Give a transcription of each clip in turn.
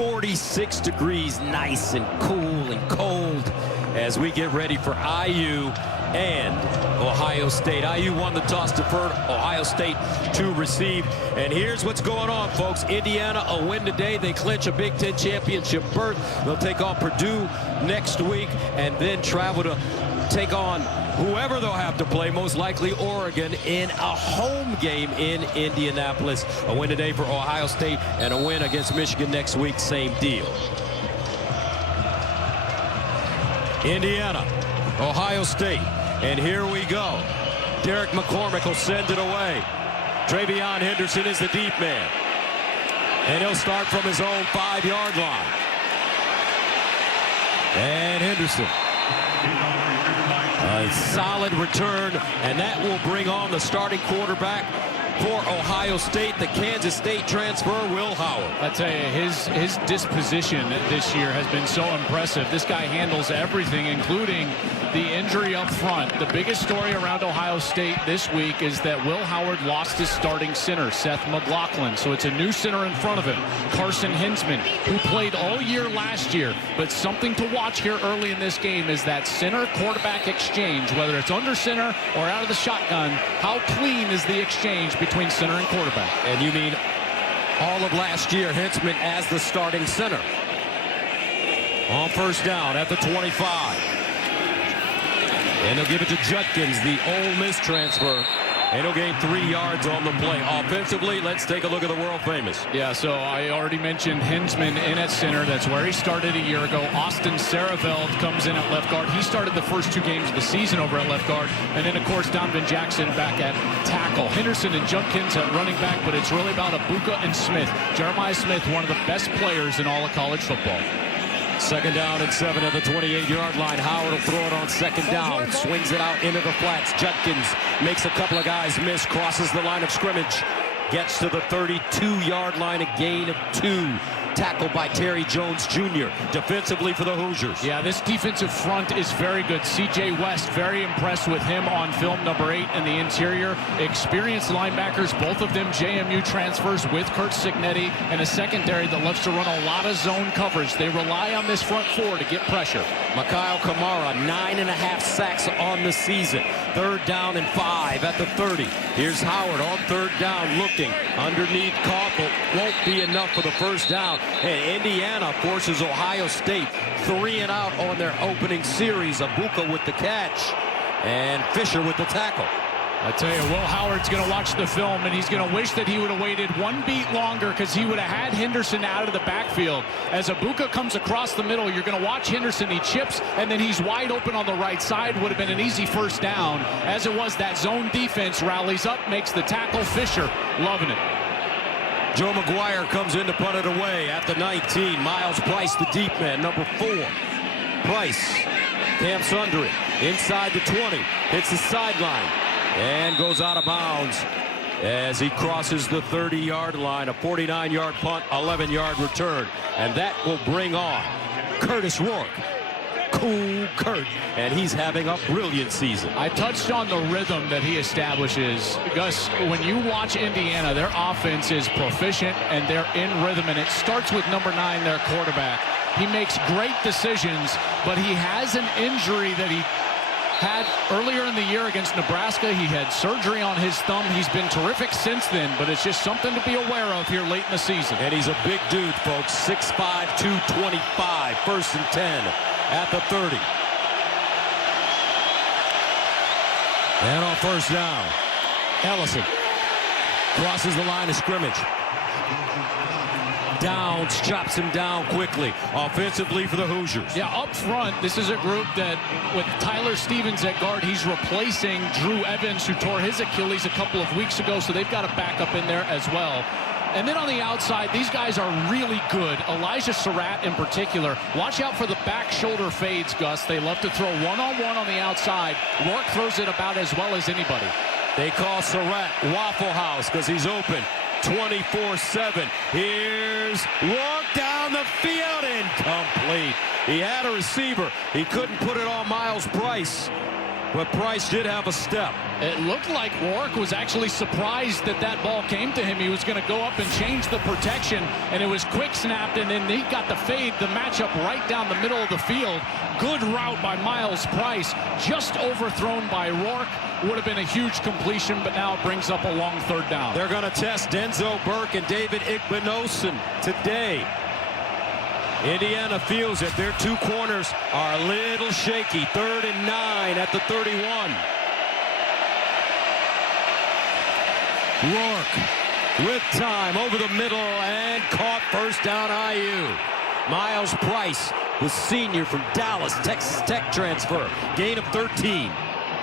46 degrees, nice and cool and cold as we get ready for IU and Ohio State. IU won the toss, deferred Ohio State to receive. And here's what's going on, folks. Indiana, a win today. They clinch a Big Ten championship berth. They'll take on Purdue next week and then travel to take on whoever they'll have to play, most likely Oregon, in a home game in Indianapolis. A win today for Ohio State and a win against Michigan next week, same deal. Indiana, Ohio State, and here we go. Derek McCormick will send it away. TreyVeon Henderson is the deep man, and he'll start from his own 5-yard line. And Henderson, a solid return, and that will bring on the starting quarterback for Ohio State, the Kansas State transfer, Will Howard. I tell you, his disposition this year has been so impressive. This guy handles everything, including the injury up front. The biggest story around Ohio State this week is that Will Howard lost his starting center, Seth McLaughlin. So it's a new center in front of him, Carson Hinsman, who played all year last year. But something to watch here early in this game is that center-quarterback exchange, whether it's under center or out of the shotgun. How clean is the exchange between center and quarterback? And you mean all of last year, Hinsman as the starting center. On first down at the 25. And they'll give it to Judkins, the Ole Miss transfer. And he'll gain 3 yards on the play. Offensively, let's take a look at the world famous. Yeah, so I already mentioned Hinsman in at center. That's where he started a year ago. Austin Sareveld comes in at left guard. He started the first 2 games of the season over at left guard. And then, of course, Donovan Jackson back at tackle. Henderson and Judkins at running back, but it's really about Egbuka and Smith. Jeremiah Smith, one of the best players in all of college football. Second down and 7 at the 28-yard line. Howard will throw it on second down. Swings it out into the flats. Judkins makes a couple of guys miss. Crosses the line of scrimmage. Gets to the 32-yard line. A gain of 2. Tackled by Terry Jones Jr. defensively for the Hoosiers. Yeah, this defensive front is very good. C.J. West, very impressed with him on film number 8 in the interior. Experienced linebackers, both of them JMU transfers with Kurt Signetti, and a secondary that loves to run a lot of zone coverage. They rely on this front 4 to get pressure. Mikhail Kamara, 9.5 sacks on the season. Third down and 5 at the 30. Here's Howard on third down looking underneath Koffel. Won't be enough for the first down. And Indiana forces Ohio State 3 and out on their opening series. Egbuka with the catch and Fisher with the tackle. I tell you, Will Howard's going to watch the film, and he's going to wish that he would have waited 1 beat longer, because he would have had Henderson out of the backfield. As Egbuka comes across the middle, you're going to watch Henderson. He chips, and then he's wide open on the right side. Would have been an easy first down. As it was, that zone defense rallies up, makes the tackle. Fisher loving it. Joe McGuire comes in to punt it away at the 19. Miles Price, the deep man, number 4. Price camps under it. Inside the 20. Hits the sideline. And goes out of bounds as he crosses the 30-yard line. A 49-yard punt, 11-yard return. And that will bring on Curtis Rourke. Cool Kurt, and he's having a brilliant season. I touched on the rhythm that he establishes. Gus, when you watch Indiana, their offense is proficient and they're in rhythm, and it starts with number 9, their quarterback. He makes great decisions, but he has an injury that he had earlier in the year against Nebraska. He had surgery on his thumb. He's been terrific since then, but it's just something to be aware of here late in the season. And he's a big dude, folks. 6'5", 225. First and 10 at the 30. And on first down, Ellison crosses the line of scrimmage. Downs, chops him down quickly. Offensively for the Hoosiers. Yeah, up front, this is a group that, with Tyler Stevens at guard, he's replacing Drew Evans, who tore his Achilles a couple of weeks ago, so they've got a backup in there as well. And then on the outside, these guys are really good. Elijah Surratt in particular. Watch out for the back shoulder fades, Gus. They love to throw one-on-one on the outside. Rourke throws it about as well as anybody. They call Surratt Waffle House because he's open 24/7. Here's Rourke down the field, incomplete. He had a receiver. He couldn't put it on Miles Price. But Price did have a step. It looked like Rourke was actually surprised that that ball came to him. He was going to go up and change the protection, and it was quick snapped, and then he got the fade, the matchup right down the middle of the field. Good route by Miles Price, just overthrown by Rourke. Would have been a huge completion, but now it brings up a long third down. They're going to test Denzel Burke and David Igbenogson today. Indiana feels that their two corners are a little shaky. 3rd and 9 at the 31. Rourke with time over the middle and caught. First down IU. Miles Price, the senior from Dallas, Texas Tech transfer. Gain of 13.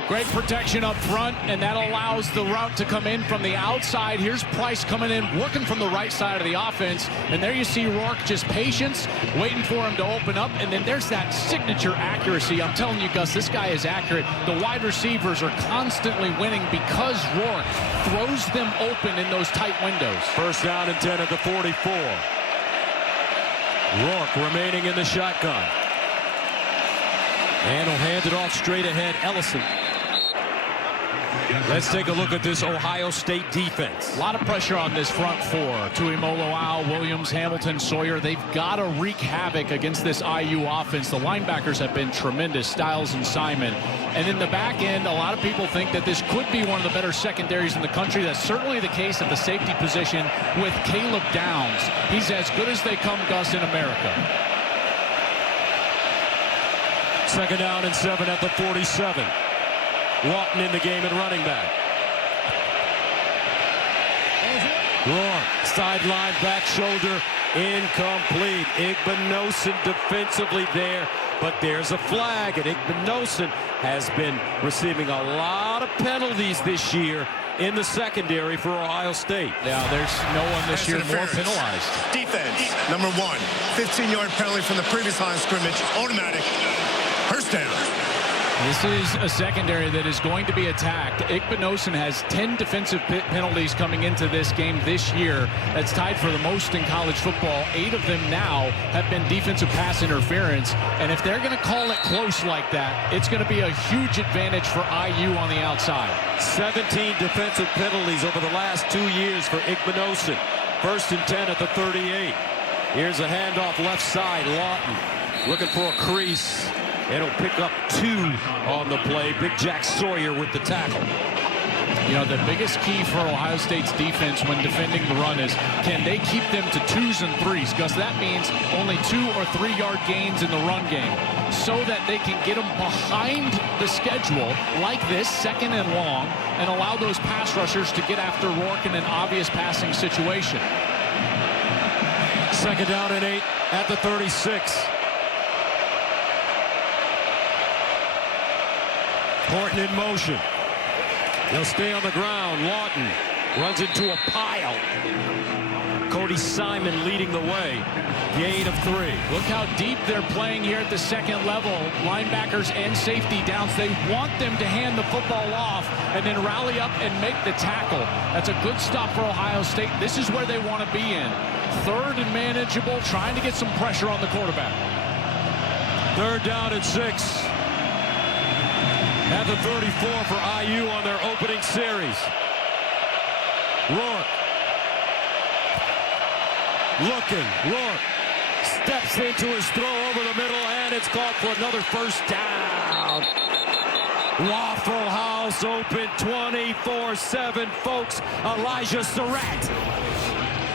Great protection up front, and that allows the route to come in from the outside. Here's Price coming in, working from the right side of the offense. And there you see Rourke, just patience, waiting for him to open up. And then there's that signature accuracy. I'm telling you, Gus, this guy is accurate. The wide receivers are constantly winning because Rourke throws them open in those tight windows. First down and 10 at the 44. Rourke remaining in the shotgun. And will hand it off straight ahead. Ellison. Let's take a look at this Ohio State defense. A lot of pressure on this front four. Tuimoloau, Williams, Hamilton, Sawyer. They've got to wreak havoc against this IU offense. The linebackers have been tremendous, Styles and Simon. And in the back end, a lot of people think that this could be one of the better secondaries in the country. That's certainly the case at the safety position with Caleb Downs. He's as good as they come, Gus, in America. Second down and 7 at the 47. Lawton in the game at running back. Rourke, sideline, back shoulder, incomplete. Igbenogson defensively there, but there's a flag, and Igbenogson has been receiving a lot of penalties this year in the secondary for Ohio State. Yeah, there's no one this year more penalized. Defense, number 1. 15-yard penalty from the previous line of scrimmage. Automatic. First down. This is a secondary that is going to be attacked. Igbenogson has 10 defensive penalties coming into this game this year. That's tied for the most in college football. 8 of them now have been defensive pass interference. And if they're going to call it close like that, it's going to be a huge advantage for IU on the outside. 17 defensive penalties over the last 2 years for Igbenogson. First and 10 at the 38. Here's a handoff left side. Lawton looking for a crease. It'll pick up 2 on the play. Big Jack Sawyer with the tackle. You know, the biggest key for Ohio State's defense when defending the run is, can they keep them to 2s and 3s? Because that means only 2 or 3 yard gains in the run game, so that they can get them behind the schedule like this, 2nd and long, and allow those pass rushers to get after Rourke in an obvious passing situation. Second down and 8 at the 36. Horton in motion. He'll stay on the ground. Lawton runs into a pile. Cody Simon leading the way. Gain of 3. Look how deep they're playing here at the second level. Linebackers and safety downs. They want them to hand the football off and then rally up and make the tackle. That's a good stop for Ohio State. This is where they want to be in. 3rd and manageable, trying to get some pressure on the quarterback. 3rd down and 6. At the 34 for IU on their opening series. Rourke. Looking. Rourke steps into his throw over the middle, and it's caught for another first down. Waffle House open 24/7, folks. Elijah Surratt.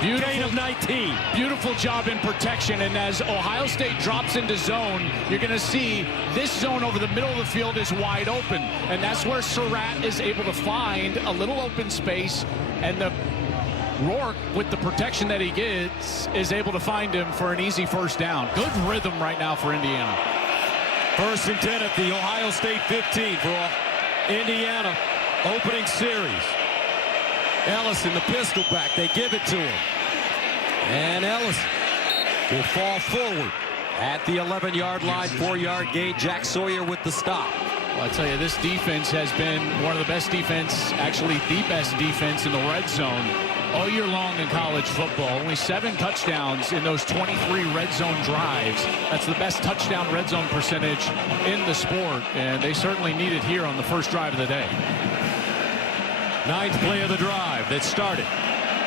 Gain of 19. Beautiful job in protection, and as Ohio State drops into zone, you're going to see this zone over the middle of the field is wide open, and that's where Surratt is able to find a little open space, and the Rourke, with the protection that he gets, is able to find him for an easy first down. Good rhythm right now for Indiana. First and 10 at the Ohio State 15 for Indiana opening series. Ellison, the pistol back. They give it to him. And Ellison will fall forward at the 11-yard line. 4-yard gain. Jack Sawyer with the stop. Well, I tell you, this defense has been one of the best defense, actually the best defense in the red zone. all year long in college football. Only 7 touchdowns in those 23 red zone drives. That's the best touchdown red zone percentage in the sport, and they certainly need it here on the first drive of the day. 9th play of the drive that started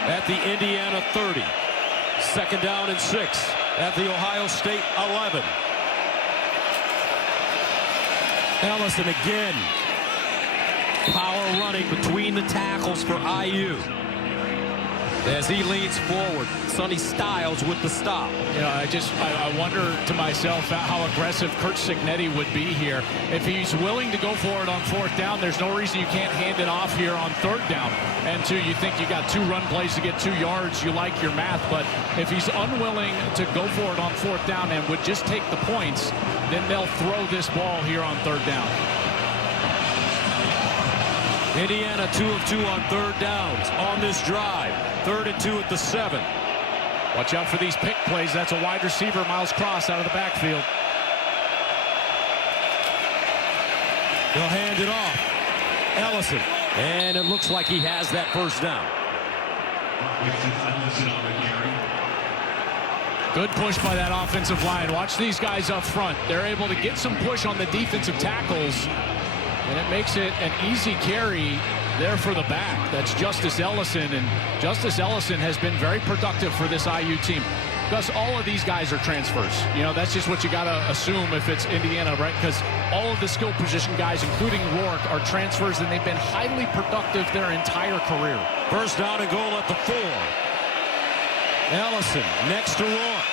at the Indiana 30. 2nd down and 6 at the Ohio State 11. Ellison again. Power running between the tackles for IU. As he leans forward, Sonny Styles with the stop. You know, I wonder to myself how aggressive Curt Cignetti would be here. If he's willing to go for it on 4th down, there's no reason you can't hand it off here on 3rd down. And 2, you think you got 2 run plays to get 2 yards, you like your math. But if he's unwilling to go for it on 4th down and would just take the points, then they'll throw this ball here on 3rd down. Indiana 2 of 2 on 3rd downs on this drive. 3rd and 2 at the 7. Watch out for these pick plays. That's a wide receiver, Miles Cross, out of the backfield. They'll hand it off. Ellison. And it looks like he has that 1st down. Good push by that offensive line. Watch these guys up front. They're able to get some push on the defensive tackles, and it makes it an easy carry there for the back. That's Justice Ellison, and Justice Ellison has been very productive for this IU team. Gus, all of these guys are transfers. You know, that's just what you got to assume if it's Indiana, right? Because all of the skill position guys, including Rourke, are transfers, and they've been highly productive their entire career. 1st down and goal at the 4. Ellison next to Rourke.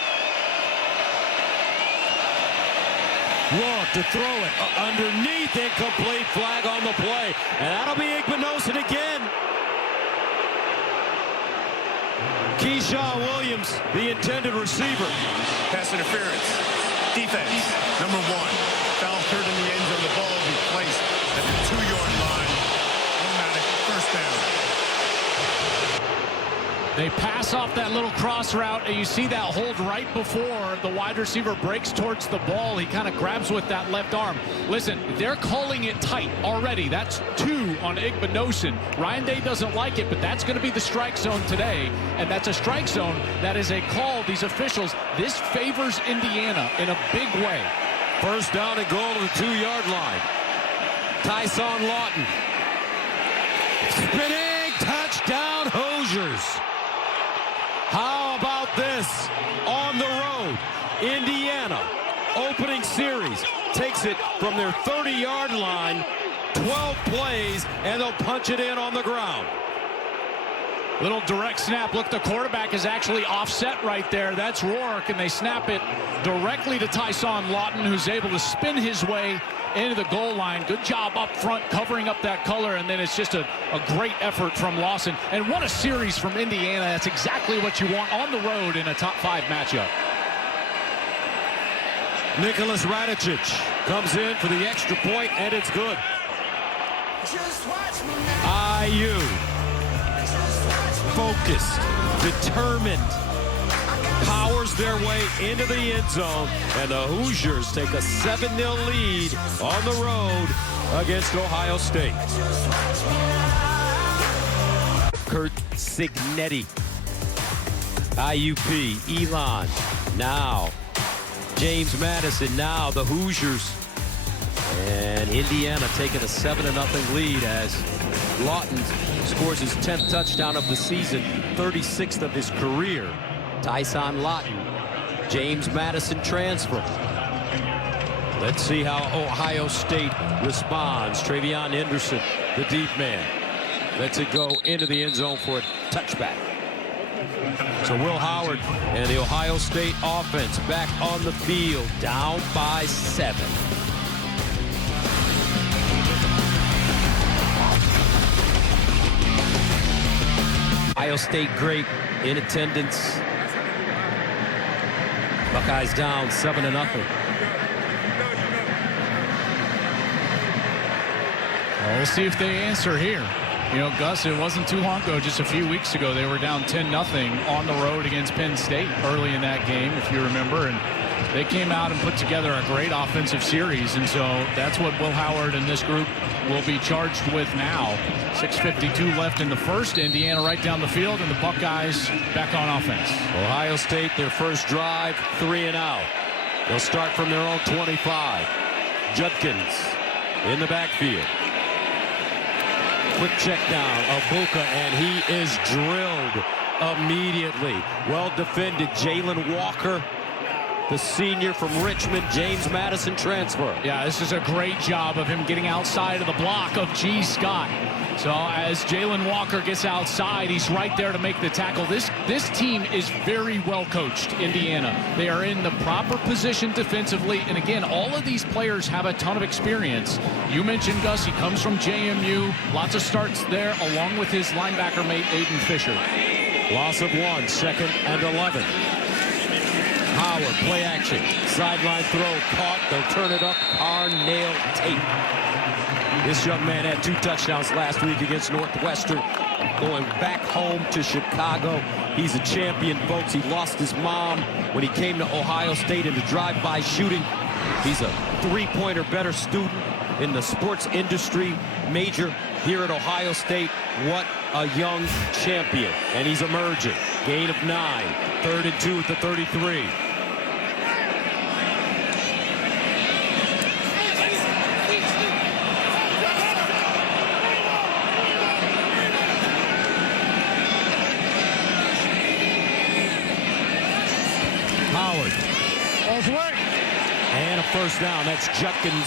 Rourke to throw it underneath, incomplete, flag on the play, and that'll be Egbuka again. Keyshawn Williams, the intended receiver. Pass interference. Defense, number 1. Foul occurred in the end zone. The ball will be placed at the 2-yard line. Automatic 1st down. They pass off that little cross route, and you see that hold right before the wide receiver breaks towards the ball. He kind of grabs with that left arm. Listen, they're calling it tight already. That's 2 on Egbuka. Ryan Day doesn't like it, but that's going to be the strike zone today, and that's a strike zone that is a call. These officials, this favors Indiana in a big way. 1st down and goal to the 2-yard line. Tyson Lawton. Spinning touchdown Hoosiers. How about this on the road? Indiana, opening series, takes it from their 30-yard line, 12 plays, and they'll punch it in on the ground. Little direct snap. Look, the quarterback is actually offset right there. That's Rourke, and they snap it directly to Tyson Lawton, who's able to spin his way into the goal line. Good job up front covering up that color, and then it's just a great effort from Lawson. And what a series from Indiana. That's exactly what you want on the road in a top 5 matchup. Nicholas Radicic comes in for the extra point, and it's good. IU focused, determined, powers their way into the end zone, and the Hoosiers take a 7-0 lead on the road against Ohio State. Curt Cignetti, IUP, Elon, now James Madison, now the Hoosiers, and Indiana taking a 7-0 lead as Lawton scores his 10th touchdown of the season, 36th of his career. Tyson Lawton, James Madison transfer. Let's see how Ohio State responds. TreyVeon Henderson, the deep man, lets it go into the end zone for a touchback. So Will Howard and the Ohio State offense back on the field, down by 7. Ohio State great in attendance. Buckeyes down 7-0. Well, we'll see if they answer here. You know, Gus, it wasn't too long ago, just a few weeks ago, they were down 10-0 on the road against Penn State early in that game, if you remember. And they came out and put together a great offensive series, and so that's what Will Howard and this group will be charged with now. 6:52 left in the first. Indiana right down the field, and the Buckeyes back on offense. Ohio State, their first drive, 3 and out. They'll start from their own 25. Judkins in the backfield. Quick check down, Egbuka, and he is drilled immediately. Well defended. Jalen Walker, the senior from Richmond, James Madison transfer. Yeah, this is a great job of him getting outside of the block of G. Scott. So as Jalen Walker gets outside, he's right there to make the tackle. This team is very well coached, Indiana. They are in the proper position defensively. And again, all of these players have a ton of experience. You mentioned Gus, he comes from JMU. Lots of starts there, along with his linebacker mate, Aiden Fisher. Loss of 1, 2nd and 11. Howard, play action. Sideline throw, caught. They'll turn it up. Arnail Tate. This young man had 2 touchdowns last week against Northwestern. Going back home to Chicago. He's a champion, folks. He lost his mom when he came to Ohio State in the drive-by shooting. He's a 3-point or better student in the sports industry major here at Ohio State. What a young champion. And he's emerging. Gain of 9. 3rd and 2 at the 33. Howard. And a first down. That's Judkins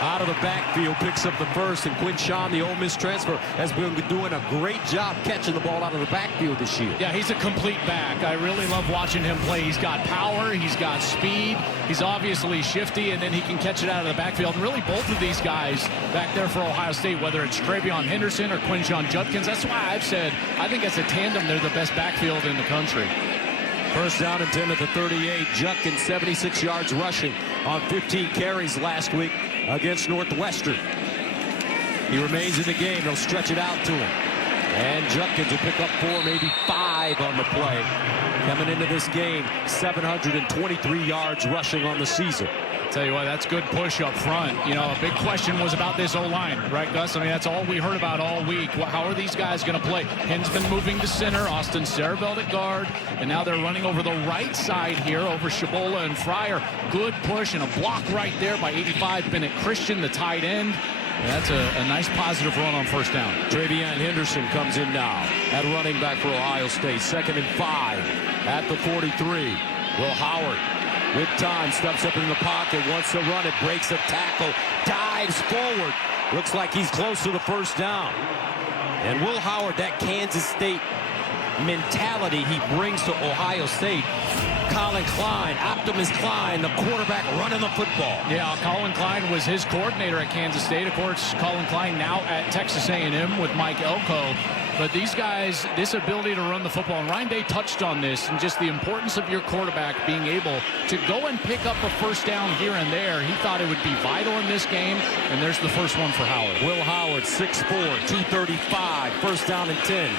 out of the backfield, picks up the first, and Quinshawn, the Ole Miss transfer, has been doing a great job catching the ball out of the backfield this year. Yeah, he's a complete back. I really love watching him play. He's got power, he's got speed, he's obviously shifty, and then he can catch it out of the backfield. And really, both of these guys back there for Ohio State, whether it's TreyVeon Henderson or Quinshawn Judkins, that's why I've said I think as a tandem, they're the best backfield in the country. First down and 10 at the 38. Judkins, 76 yards rushing on 15 carries last week against Northwestern. He remains in the game. They'll stretch it out to him. And Judkins will pick up 4, maybe 5 on the play. Coming into this game, 723 yards rushing on the season. Tell you what, that's good push up front. You know, a big question was about this O-line, right, Gus? I mean, that's all we heard about all week. How are these guys going to play? Hinsman moving to center, Austin Sarabelt at guard, and now they're running over the right side here over Shabola and Fryer. Good push and a block right there by 85 Bennett Christian, the tight end. And that's a nice positive run on first down. TreyVeon Henderson comes in now at running back for Ohio State. 2nd and 5 at the 43. Will Howard with time, steps up in the pocket, wants to run it, breaks a tackle, dives forward. Looks like he's close to the first down. And Will Howard, that Kansas State mentality he brings to Ohio State. Colin Klein, Optimus Klein, the quarterback running the football. Yeah, Colin Klein was his coordinator at Kansas State. Of course, Colin Klein now at Texas A&M with Mike Elko. But these guys, this ability to run the football, and Ryan Day touched on this, and just the importance of your quarterback being able to go and pick up a first down here and there. He thought it would be vital in this game, and there's the first one for Howard. Will Howard, 6'4", 235, first down and 10.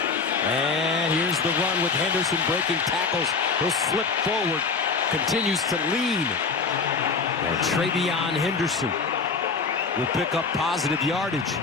And here's the run with Henderson breaking tackles. He'll slip forward, continues to lean. And TreyVeon Henderson will pick up positive yardage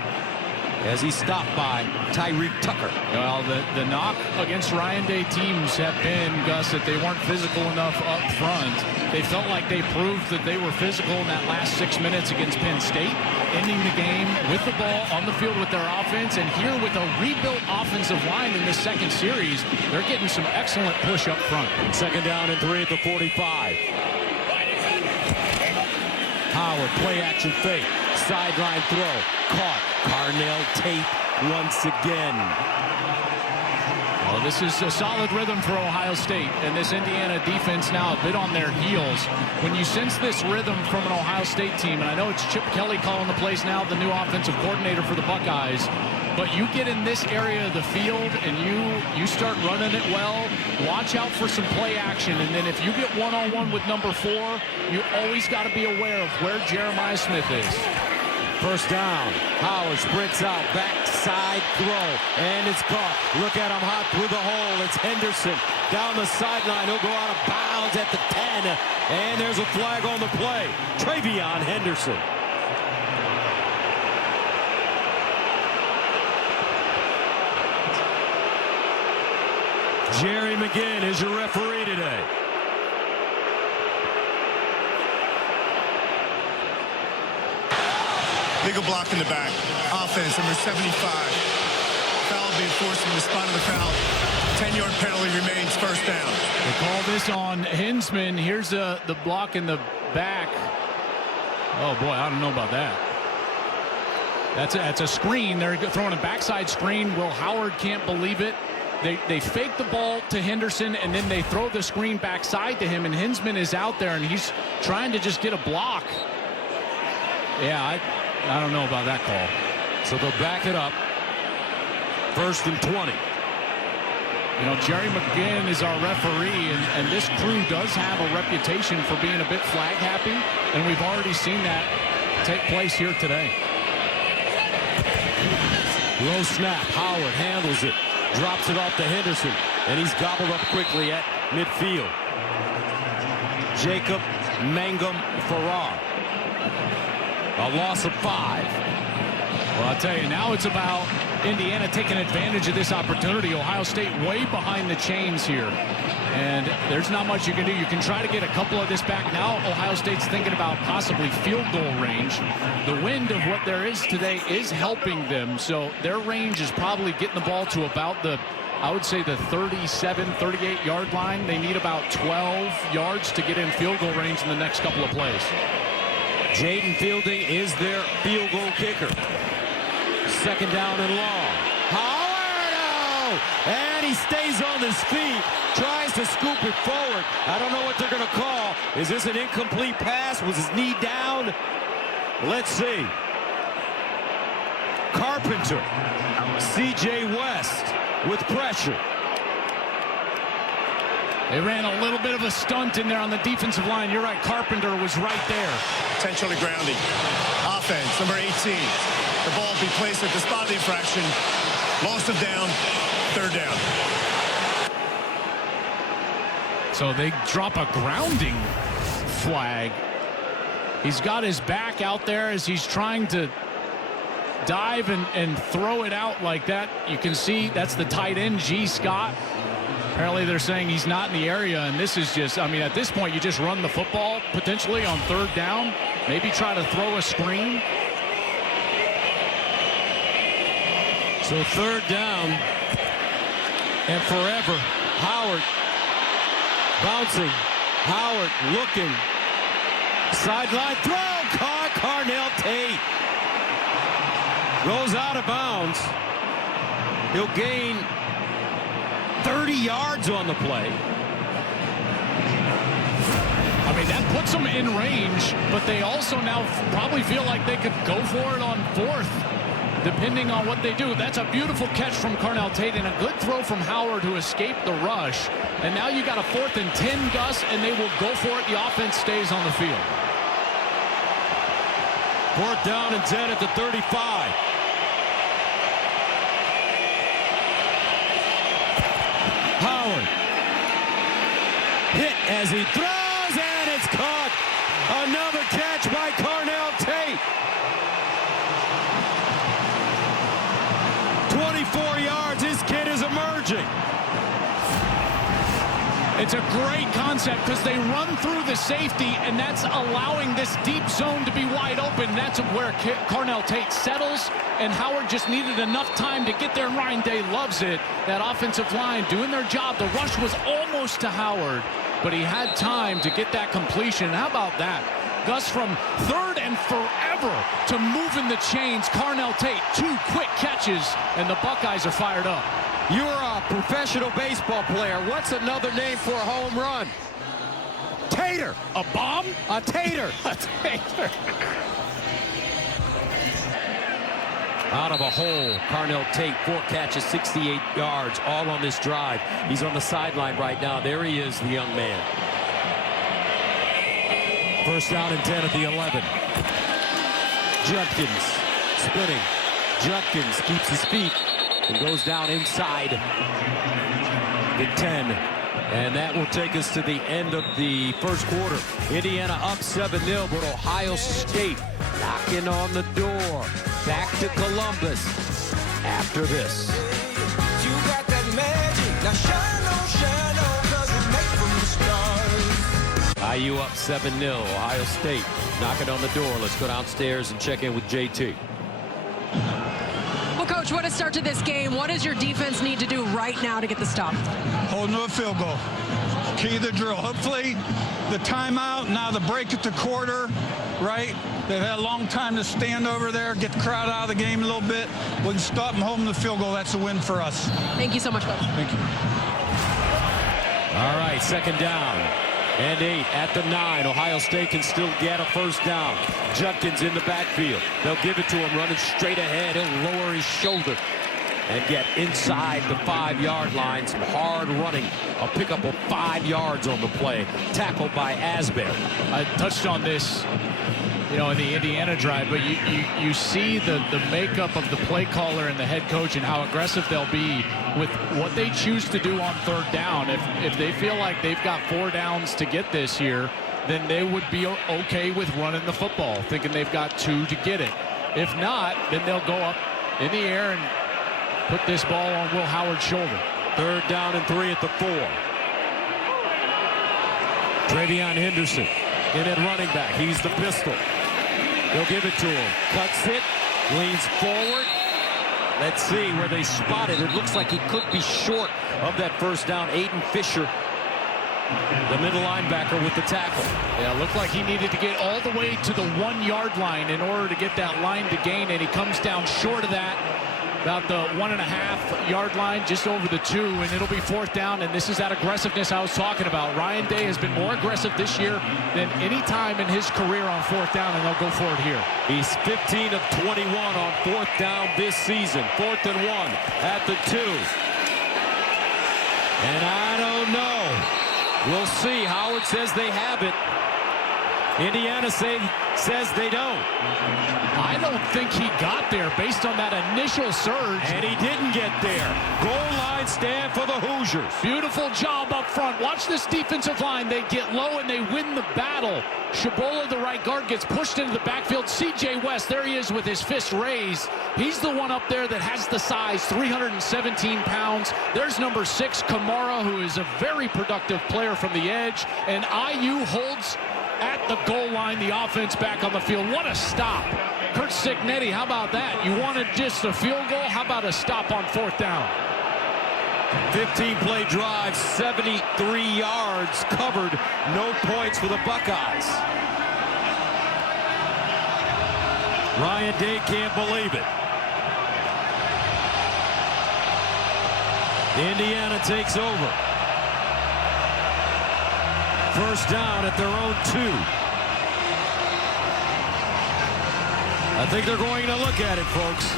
as he stopped by Tyreek Tucker. Well, the knock against Ryan Day teams have been, Gus, that they weren't physical enough up front. They felt like they proved that they were physical in that last 6 minutes against Penn State, ending the game with the ball on the field with their offense. And here with a rebuilt offensive line in this second series, they're getting some excellent push up front. 2nd down and 3 at the 45. Howard, play action fake. Sideline throw. Caught. Arnail Tate once again. Well, this is a solid rhythm for Ohio State, and this Indiana defense now a bit on their heels. When you sense this rhythm from an Ohio State team, and I know it's Chip Kelly calling the plays now, the new offensive coordinator for the Buckeyes, but you get in this area of the field and you start running it well, watch out for some play action, and then if you get one-on-one with number 4, you always got to be aware of where Jeremiah Smith is. First down. Howard sprints out, backside throw, and it's caught. Look at him hot through the hole. It's Henderson down the sideline. He'll go out of bounds at the 10, and there's a flag on the play. TreyVeon Henderson. Jerry McGinn is your referee today. Legal block in the back. Offense, number 75. Foul being forced from the spot of the foul. 10-yard penalty remains, first down. They call this on Hinsman. Here's the block in the back. Oh, boy, I don't know about that. That's a screen. They're throwing a backside screen. Will Howard can't believe it. They fake the ball to Henderson, and then they throw the screen backside to him, and Hinsman is out there, and he's trying to just get a block. Yeah, I don't know about that call. So they'll back it up. First and 20. You know, Jerry McGinn is our referee, and this crew does have a reputation for being a bit flag happy, and we've already seen that take place here today. Low snap. Howard handles it. Drops it off to Henderson, and he's gobbled up quickly at midfield. Jacob Mangum Farrar. A loss of 5. Well, I'll tell you, now it's about Indiana taking advantage of this opportunity. Ohio State way behind the chains here. And there's not much you can do. You can try to get a couple of this back. Now Ohio State's thinking about possibly field goal range. The wind of what there is today is helping them. So their range is probably getting the ball to about the, I would say, the 37, 38-yard line. They need about 12 yards to get in field goal range in the next couple of plays. Jaden Fielding is their field goal kicker. Second down and long. Howard! Oh! And he stays on his feet. Tries to scoop it forward. I don't know what they're going to call. Is this an incomplete pass? Was his knee down? Let's see. Carpenter. C.J. West with pressure. They ran a little bit of a stunt in there on the defensive line. You're right, Carpenter was right there. Intentionally grounding. Offense, number 18. The ball be placed at the spot of the infraction. Loss of down, third down. So they drop a grounding flag. He's got his back out there as he's trying to dive and throw it out like that. You can see that's the tight end, G. Scott. Apparently they're saying he's not in the area, and this is just, I mean, at this point you just run the football potentially on third down, maybe try to throw a screen. So third down and forever. Howard bouncing. Howard looking. Sideline throw. Carnell Tate goes out of bounds. He'll gain 30 yards on the play. I mean, that puts them in range, but they also now probably feel like they could go for it on fourth, depending on what they do. That's a beautiful catch from Carnell Tate and a good throw from Howard, who escaped the rush. And now you got a 4th and 10, Gus, and they will go for it. The offense stays on the field. 4th down and 10 at the 35. Howard hit as he throws, and it's caught. Another catch by Carnell Tate. 24 yards. This kid is emerging. It's a great concept because they run through the safety, and that's allowing this deep zone to be wide open. That's where Carnell Tate settles, and Howard just needed enough time to get there, and Ryan Day loves it. That offensive line doing their job. The rush was almost to Howard, but he had time to get that completion. How about that? Gus, from third and forever to moving the chains. Carnell Tate, 2 quick catches, and the Buckeyes are fired up. You're a professional baseball player. What's another name for a home run? Tater. A bomb? A tater. A tater. Out of a hole, Carnell Tate, 4 catches, 68 yards, all on this drive. He's on the sideline right now. There he is, the young man. First down and 10 at the 11. Judkins spinning. Judkins keeps his feet and goes down inside the 10. And that will take us to the end of the first quarter. Indiana up 7-0, but Ohio State knocking on the door. Back to Columbus after this. You got that magic. Now shine on, 'cause we're made from the stars. IU up 7-0. Ohio State knocking on the door. Let's go downstairs and check in with JT. Well, Coach, what a start to this game. What does your defense need to do right now to get the stop? Holding to a field goal. Key to the drill. Hopefully, the timeout, now the break at the quarter, right? They've had a long time to stand over there, get the crowd out of the game a little bit. We can stop them home the field goal. That's a win for us. Thank you so much, Coach. Thank you. All right, second down and 8 at the 9. Ohio State can still get a first down. Judkins in the backfield. They'll give it to him running straight ahead. He'll lower his shoulder and get inside the 5-yard line. Some hard running. A pickup of 5 yards on the play. Tackled by Asbury. I touched on this, you know, in the Indiana drive, but you see the makeup of the play caller and the head coach and how aggressive they'll be with what they choose to do on third down. If they feel like they've got 4 downs to get this year, then they would be okay with running the football, thinking they've got 2 to get it. If not, then they'll go up in the air and put this ball on Will Howard's shoulder. Third down and 3 at the 4. TreyVeon Henderson in at running back. He's the pistol. They'll give it to him. Cuts it. Leans forward. Let's see where they spot it. It looks like he could be short of that first down. Aiden Fisher, the middle linebacker, with the tackle. Yeah, it looked like he needed to get all the way to the 1-yard line in order to get that line to gain, and he comes down short of that. About the 1.5-yard line, just over the 2, and it'll be fourth down. And this is that aggressiveness I was talking about. Ryan Day has been more aggressive this year than any time in his career on fourth down, and they'll go for it here. He's 15 of 21 on fourth down this season. 4th and 1 at the 2. And I don't know. We'll see. Howard says they have it. Indiana says they don't. I don't think he got there based on that initial surge. And he didn't get there. Goal line stand for the Hoosiers. Beautiful job up front. Watch this defensive line. They get low and they win the battle. Shabola, the right guard, gets pushed into the backfield. CJ West, there he is with his fist raised. He's the one up there that has the size, 317 pounds. There's number 6, Kamara, who is a very productive player from the edge. And IU holds at the goal line, the offense back on the field. What a stop. Kurt Signetti, how about that? You wanted just a field goal? How about a stop on fourth down? 15-play drive, 73 yards covered. No points for the Buckeyes. Ryan Day can't believe it. Indiana takes over. First down at their own 2. I think they're going to look at it, folks.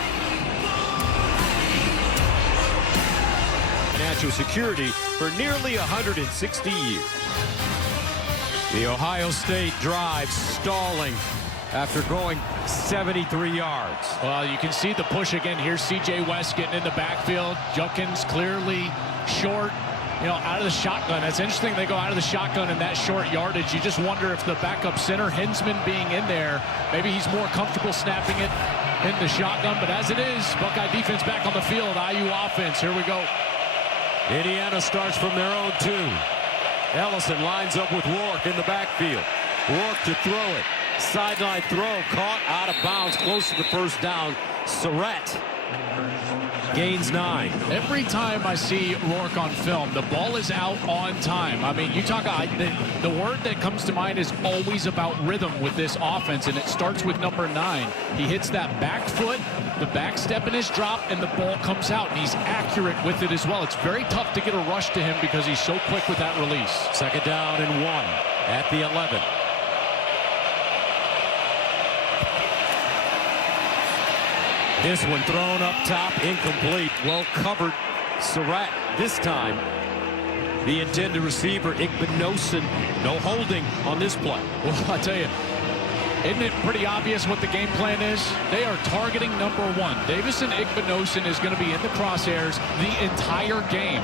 Financial security for nearly 160 years. The Ohio State drive stalling after going 73 yards. Well, you can see the push again. Here's CJ West getting in the backfield. Judkins clearly short, you know, out of the shotgun. That's interesting. They go out of the shotgun in that short yardage. You just wonder if the backup center, Hensman, being in there, maybe he's more comfortable snapping it in the shotgun. But as it is, Buckeye defense back on the field. IU offense. Here we go. Indiana starts from their own 2. Ellison lines up with Rourke in the backfield. Rourke to throw it. Sideline throw, caught out of bounds, close to the first down. Surratt gains 9. Every time I see Rourke on film, the ball is out on time. I mean, you talk, the word that comes to mind is always about rhythm with this offense, and it starts with number 9. He hits that back foot, the back step in his drop, and the ball comes out, and he's accurate with it as well. It's very tough to get a rush to him because he's so quick with that release. Second down and 1 at the 11. This one thrown up top, incomplete. Well covered. Surratt this time. The intended receiver, Egbuka, no holding on this play. Well, I tell you, Isn't it pretty obvious what the game plan is? They are targeting number one. Davison Igbinosun is going to be in the crosshairs the entire game.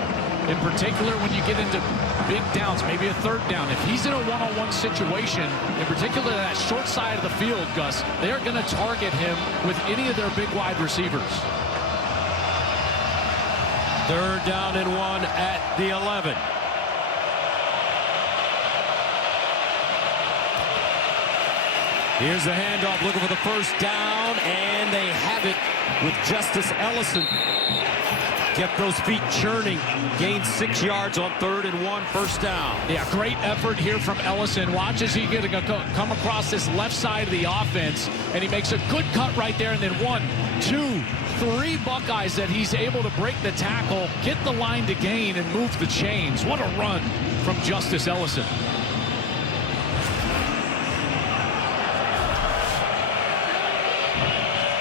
In particular, when you get into big downs, maybe a third down. If he's in a one-on-one situation, in particular that short side of the field, Gus, they're going to target him with any of their big wide receivers. 3rd down and 1 at the 11. Here's the handoff, looking for the first down, and they have it with Justice Ellison. Kept those feet churning, gained 6 yards on 3rd and 1, first down. Yeah, great effort here from Ellison. Watch as he come across this left side of the offense, and he makes a good cut right there, and then 1, 2, 3 Buckeyes that he's able to break the tackle, get the line to gain, and move the chains. What a run from Justice Ellison.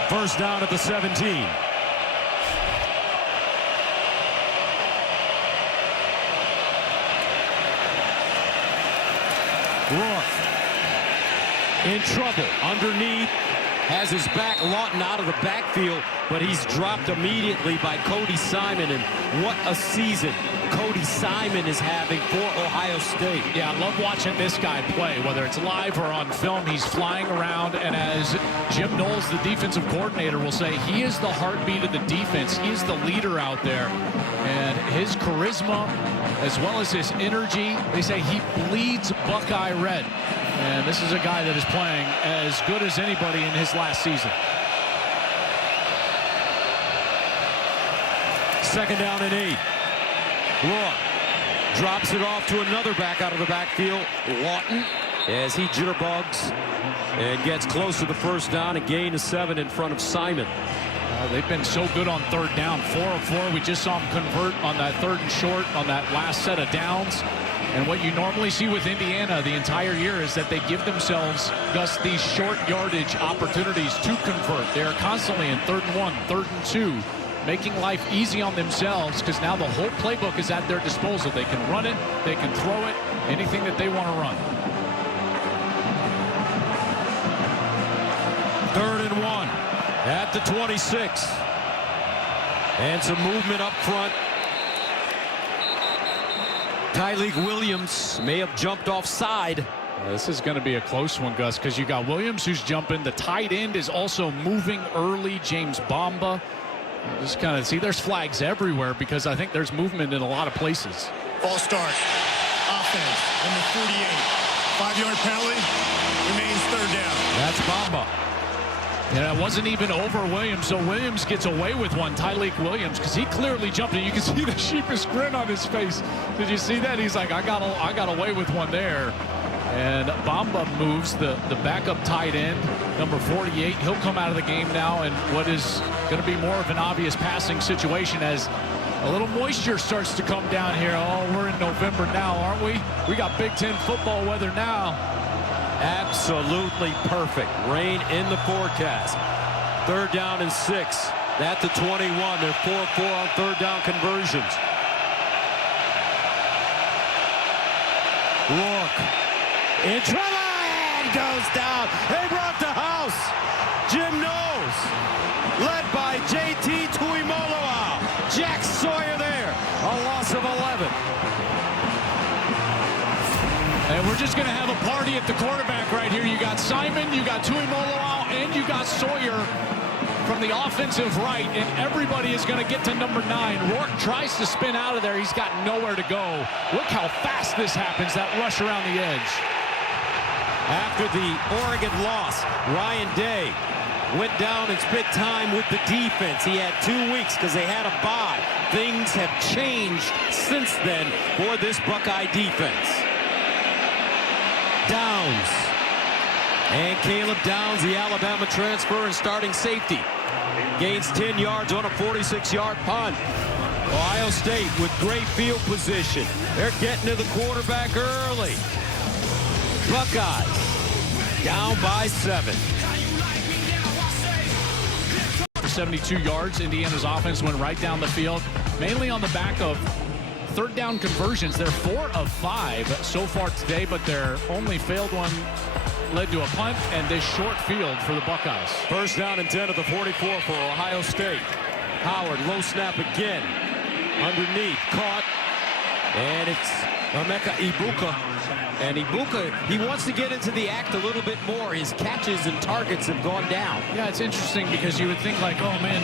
First down at the 17. Rourke in trouble underneath, has his back. Lawton out of the backfield, but he's dropped immediately by Cody Simon. And what a season Cody Simon is having for Ohio State. Yeah, I love watching this guy play, whether it's live or on film. He's flying around, and as Jim Knowles, the defensive coordinator, will say, he is the heartbeat of the defense. He is the leader out there, and his charisma as well as his energy, they say he bleeds Buckeye red. And this is a guy that is playing as good as anybody in his last season. 2nd down and 8. Rourke drops it off to another back out of the backfield, Lawton, as he jitterbugs and gets close to the first down, a gain of 7 in front of Simon. They've been so good on 3rd down, 4 of 4. We just saw them convert on that 3rd and short on that last set of downs. And what you normally see with Indiana the entire year is that they give themselves, Gus, these short yardage opportunities to convert. They are constantly in 3rd and 1, 3rd and 2, making life easy on themselves, because now the whole playbook is at their disposal. They can run it, they can throw it, anything that they want to run. 3rd and 1 at the 26. And some movement up front. Tyleek Williams may have jumped offside. This is going to be a close one, Gus, because you got Williams who's jumping. The tight end is also moving early, James Bamba. Just kind of see there's flags everywhere because I think there's movement in a lot of places. False start. Offense, number 48. 5-yard penalty. Remains 3rd down. That's Bamba. Yeah, it wasn't even over Williams, so Williams gets away with one, Tyleek Williams, because he clearly jumped in. You can see the sheepish grin on his face. Did you see that? He's like, I got away with one there. And Bamba moves the backup tight end, number 48. He'll come out of the game now in what is going to be more of an obvious passing situation as a little moisture starts to come down here. Oh, we're in November now, aren't we? We got Big Ten football weather now. Absolutely perfect. Rain in the forecast. 3rd down and 6 at the 21. They're 4 of 4 on 3rd down conversions. Rourke in trouble and goes down. They brought the house. Jim Knowles, led by JT Tuimoloau. Jack Sawyer there. A loss of 11. And we're just going to have a party at the quarterback right here. You got Simon, you got Tuimoloau, and you got Sawyer from the offensive right, and everybody is going to get to number 9. Rourke tries to spin out of there. He's got nowhere to go. Look how fast this happens, that rush around the edge. After the Oregon loss, Ryan Day went down and spent time with the defense. He had 2 weeks because they had a bye. Things have changed since then for this Buckeye defense. Downs. And Caleb Downs, the Alabama transfer and starting safety, gains 10 yards on a 46-yard punt. Ohio State with great field position. They're getting to the quarterback early. Buckeyes down by 7. For 72 yards, Indiana's offense went right down the field, mainly on the back of 3rd down conversions. They're 4 of 5 so far today, but their only failed one led to a punt and this short field for the Buckeyes. First down and 10 at the 44 for Ohio State. Howard, low snap again. Underneath, caught. And it's Emeka Egbuka. And Egbuka, he wants to get into the act a little bit more. His catches and targets have gone down. Yeah, it's interesting because you would think like, oh man,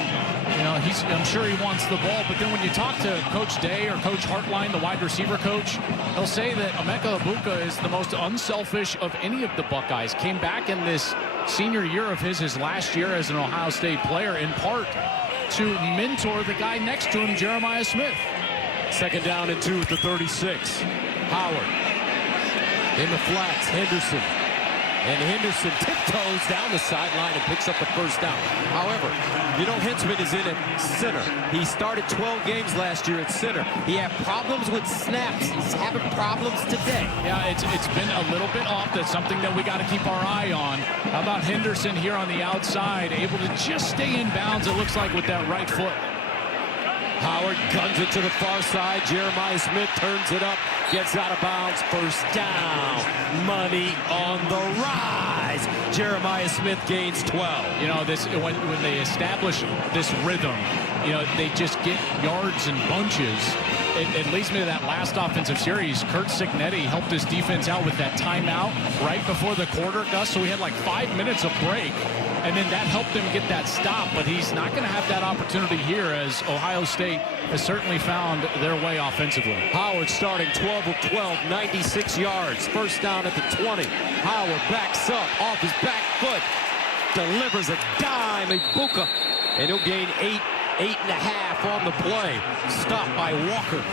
you know, I'm sure he wants the ball. But then when you talk to Coach Day or Coach Hartline, the wide receiver coach, they'll say that Emeka Egbuka is the most unselfish of any of the Buckeyes. Came back in this senior year of his last year as an Ohio State player, in part to mentor the guy next to him, Jeremiah Smith. Second down and 2 at the 36. Howard in the flats, Henderson. And Henderson tiptoes down the sideline and picks up the first down. However, you know, Henderson is in at center. He started 12 games last year at center. He had problems with snaps. He's having problems today. Yeah, it's been a little bit off. That's something that we got to keep our eye on. How about Henderson here on the outside, able to just stay in bounds, it looks like, with that right foot. Howard guns it to the far side. Jeremiah Smith turns it up, gets out of bounds. First down. Money on the rise. Jeremiah Smith gains 12. You know, this when they establish this rhythm, you know, they just get yards and bunches. It leads me to that last offensive series. Curt Cignetti helped his defense out with that timeout right before the quarter, Gus. So we had like 5 minutes of break. And then that helped them get that stop, but he's not going to have that opportunity here as Ohio State has certainly found their way offensively. Howard starting 12 of 12, 96 yards. First down at the 20. Howard backs up off his back foot. Delivers a dime, Egbuka. And he'll gain 8.5 on the play. Stopped by Walker.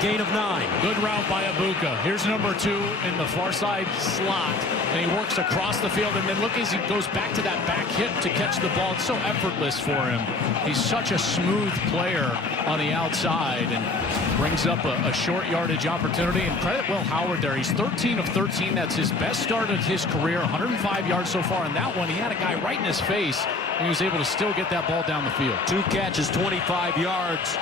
Gain of 9. Good route by Egbuka. Here's number 2 in the far side slot. And he works across the field. And then look as he goes back to that back hip to catch the ball. It's so effortless for him. He's such a smooth player on the outside and brings up a short yardage opportunity. And credit Will Howard there. He's 13 of 13. That's his best start of his career. 105 yards so far. And that one, he had a guy right in his face. And he was able to still get that ball down the field. 2 catches, 25 yards.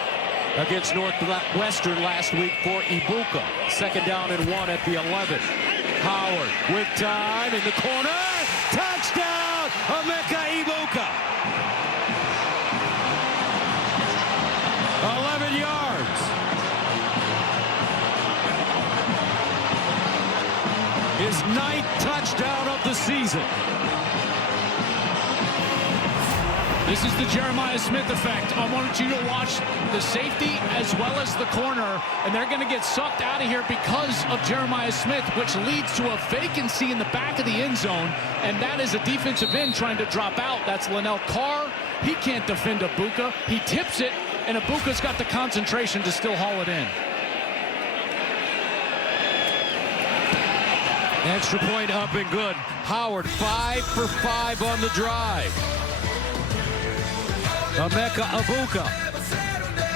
Against Northwestern last week for Egbuka. Second down and 1 at the 11. Howard with time in the corner. Touchdown, Emeka Egbuka. 11 yards. His 9th touchdown of the season. This is the Jeremiah Smith effect. I wanted you to watch the safety as well as the corner, and they're going to get sucked out of here because of Jeremiah Smith, which leads to a vacancy in the back of the end zone, and that is a defensive end trying to drop out. That's Linnell Carr. He can't defend Egbuka. He tips it, and Ibuka's got the concentration to still haul it in. Extra point up and good. Howard 5 for 5 on the drive. Emeka Egbuka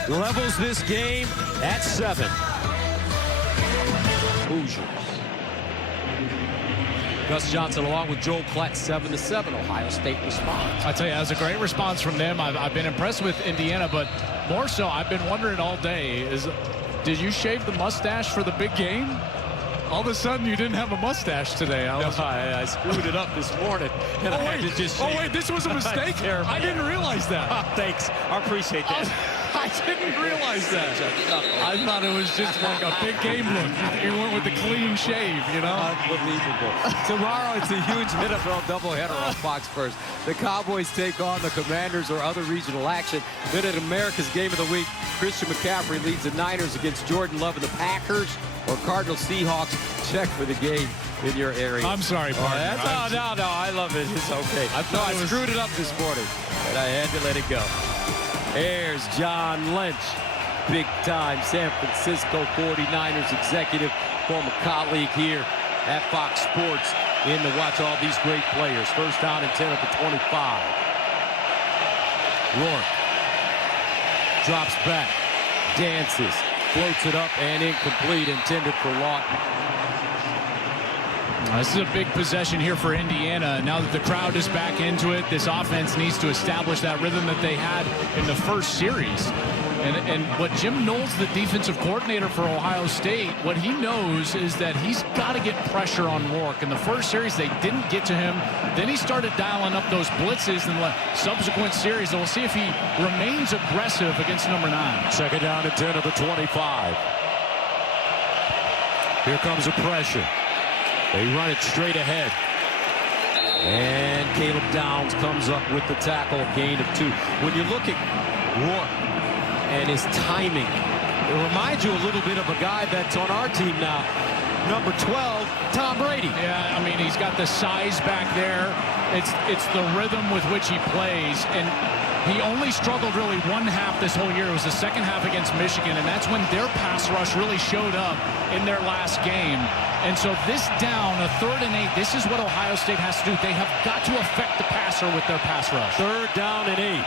levels this game at 7. Hoosiers. Gus Johnson along with Joel Klett, 7-7. Ohio State responds. I tell you, that was a great response from them. I've been impressed with Indiana, but more so, I've been wondering all day, did you shave the mustache for the big game? All of a sudden, you didn't have a mustache today. I screwed it up this morning, and I had to just shave. Wait, this was a mistake? I didn't realize that. Thanks. I appreciate that. I didn't realize that. I thought it was just like a big game look. You went with the clean shave, you know? Unbelievable. Tomorrow, it's a huge NFL doubleheader on Fox First. The Cowboys take on the Commanders or other regional action. Then at America's Game of the Week, Christian McCaffrey leads the Niners against Jordan Love and the Packers, or Cardinals Seahawks. Check for the game in your area. I'm sorry, partner. No, I love it. It's okay. I screwed it up this morning, and I had to let it go. Here's John Lynch, big-time San Francisco 49ers executive, former colleague here at Fox Sports, in to watch all these great players. First down and 10 at the 25. Rourke drops back, dances, floats it up, and incomplete, intended for Lawton. This is a big possession here for Indiana. Now that the crowd is back into it, this offense needs to establish that rhythm that they had in the first series. And what Jim Knowles, the defensive coordinator for Ohio State, what he knows is that he's got to get pressure on Rourke. In the first series, they didn't get to him. Then he started dialing up those blitzes in the subsequent series. So we'll see if he remains aggressive against number 9. Second down and 10 of the 25. Here comes the pressure. They run it straight ahead. And Caleb Downs comes up with the tackle, gain of 2. When you look at Rourke and his timing, it reminds you a little bit of a guy that's on our team now, number 12, Tom Brady. Yeah, I mean, he's got the size back there. It's the rhythm with which he plays, and he only struggled really one half this whole year. It was the second half against Michigan, and that's when their pass rush really showed up in their last game. And so this down, a 3rd and 8, this is what Ohio State has to do. They have got to affect the passer with their pass rush. 3rd down and 8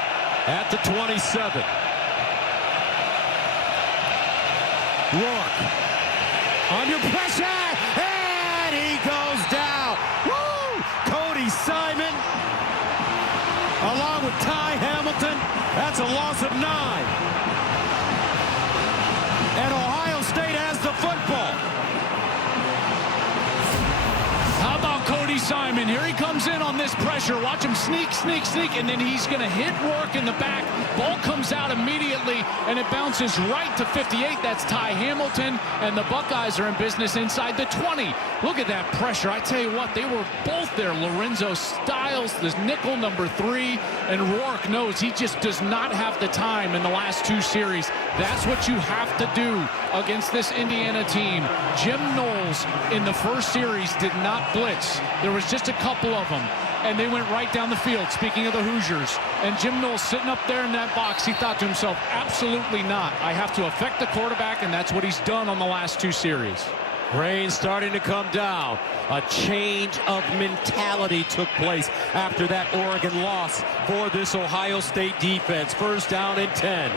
at the 27. Rourke under pressure, and he goes down. Woo! Cody Simon along with Ty Hamilton. That's a loss of 9. And Ohio State has the football. How about Cody Simon? Here he comes in on this pressure. Watch him sneak, sneak, sneak, and then he's going to hit Rourke in the back. Ball comes out immediately, and it bounces right to 58. That's Ty Hamilton, and the Buckeyes are in business inside the 20. Look at that pressure. I tell you what, they were both there. Lorenzo Styles, this nickel number 3, and Rourke knows he just does not have the time in the last 2 series. That's what you have to do against this Indiana team. Jim Knowles in the first series did not blitz. There was just a couple of them, and they went right down the field, speaking of the Hoosiers. And Jim Knowles sitting up there in that box, he thought to himself, absolutely not. I have to affect the quarterback, and that's what he's done on the last 2 series. Rain starting to come down. A change of mentality took place after that Oregon loss for this Ohio State defense. 1st down and 10.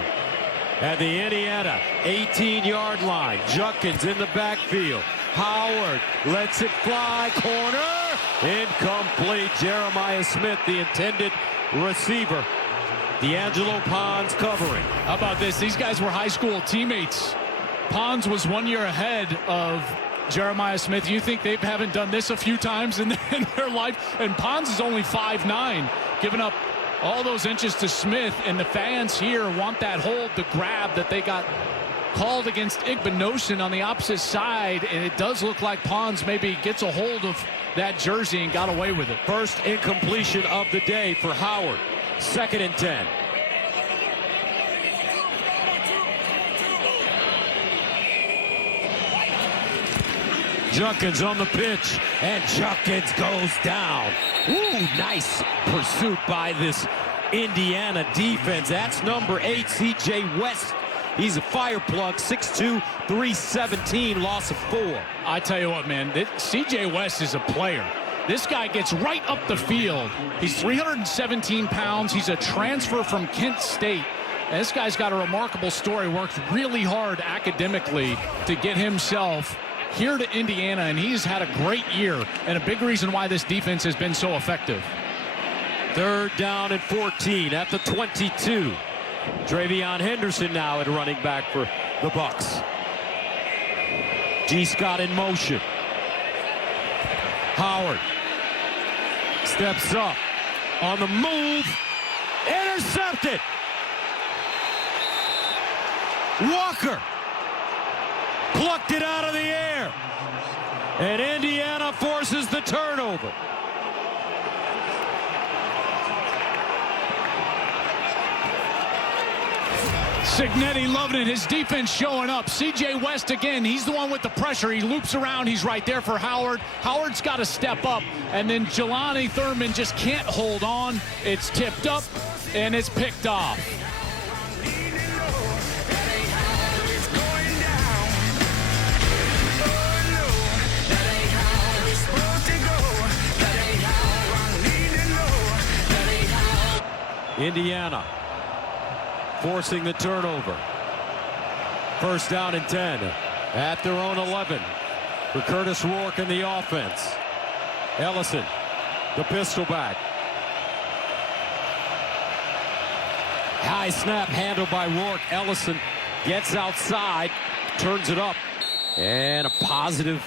At the Indiana 18-yard line. Judkins in the backfield. Howard lets it fly. Corner. Incomplete. Jeremiah Smith, the intended receiver. D'Angelo Pons covering. How about this? These guys were high school teammates. Pons was 1 year ahead of Jeremiah Smith. You think they haven't done this a few times in their life? And Pons is only 5'9", giving up all those inches to Smith, and the fans here want that hold, the grab that they got called against Egbuka on the opposite side, and it does look like Pons maybe gets a hold of that jersey and got away with it. First incompletion of the day for Howard. 2nd and 10. Judkins on the pitch, and Judkins goes down. Ooh, nice pursuit by this Indiana defense. That's number 8, C.J. West. He's a fire plug, 6'2", 317, loss of 4. I tell you what, man, C.J. West is a player. This guy gets right up the field. He's 317 pounds. He's a transfer from Kent State. And this guy's got a remarkable story. Worked really hard academically to get himself here to Indiana, and he's had a great year, and a big reason why this defense has been so effective. 3rd down and 14 at the 22. TreyVeon Henderson now at running back for the Bucks. G. Scott in motion. Howard steps up on the move. Intercepted. Walker plucked it out of the air. And Indiana forces the turnover. Cignetti loving it. His defense showing up. C.J. West again. He's the one with the pressure. He loops around. He's right there for Howard. Howard's got to step up. And then Jelani Thurman just can't hold on. It's tipped up, and it's picked off. Indiana forcing the turnover. 1st down and 10 at their own 11 for Curtis Rourke in the offense. Ellison, the pistol back. High snap handled by Rourke. Ellison gets outside, turns it up, and a positive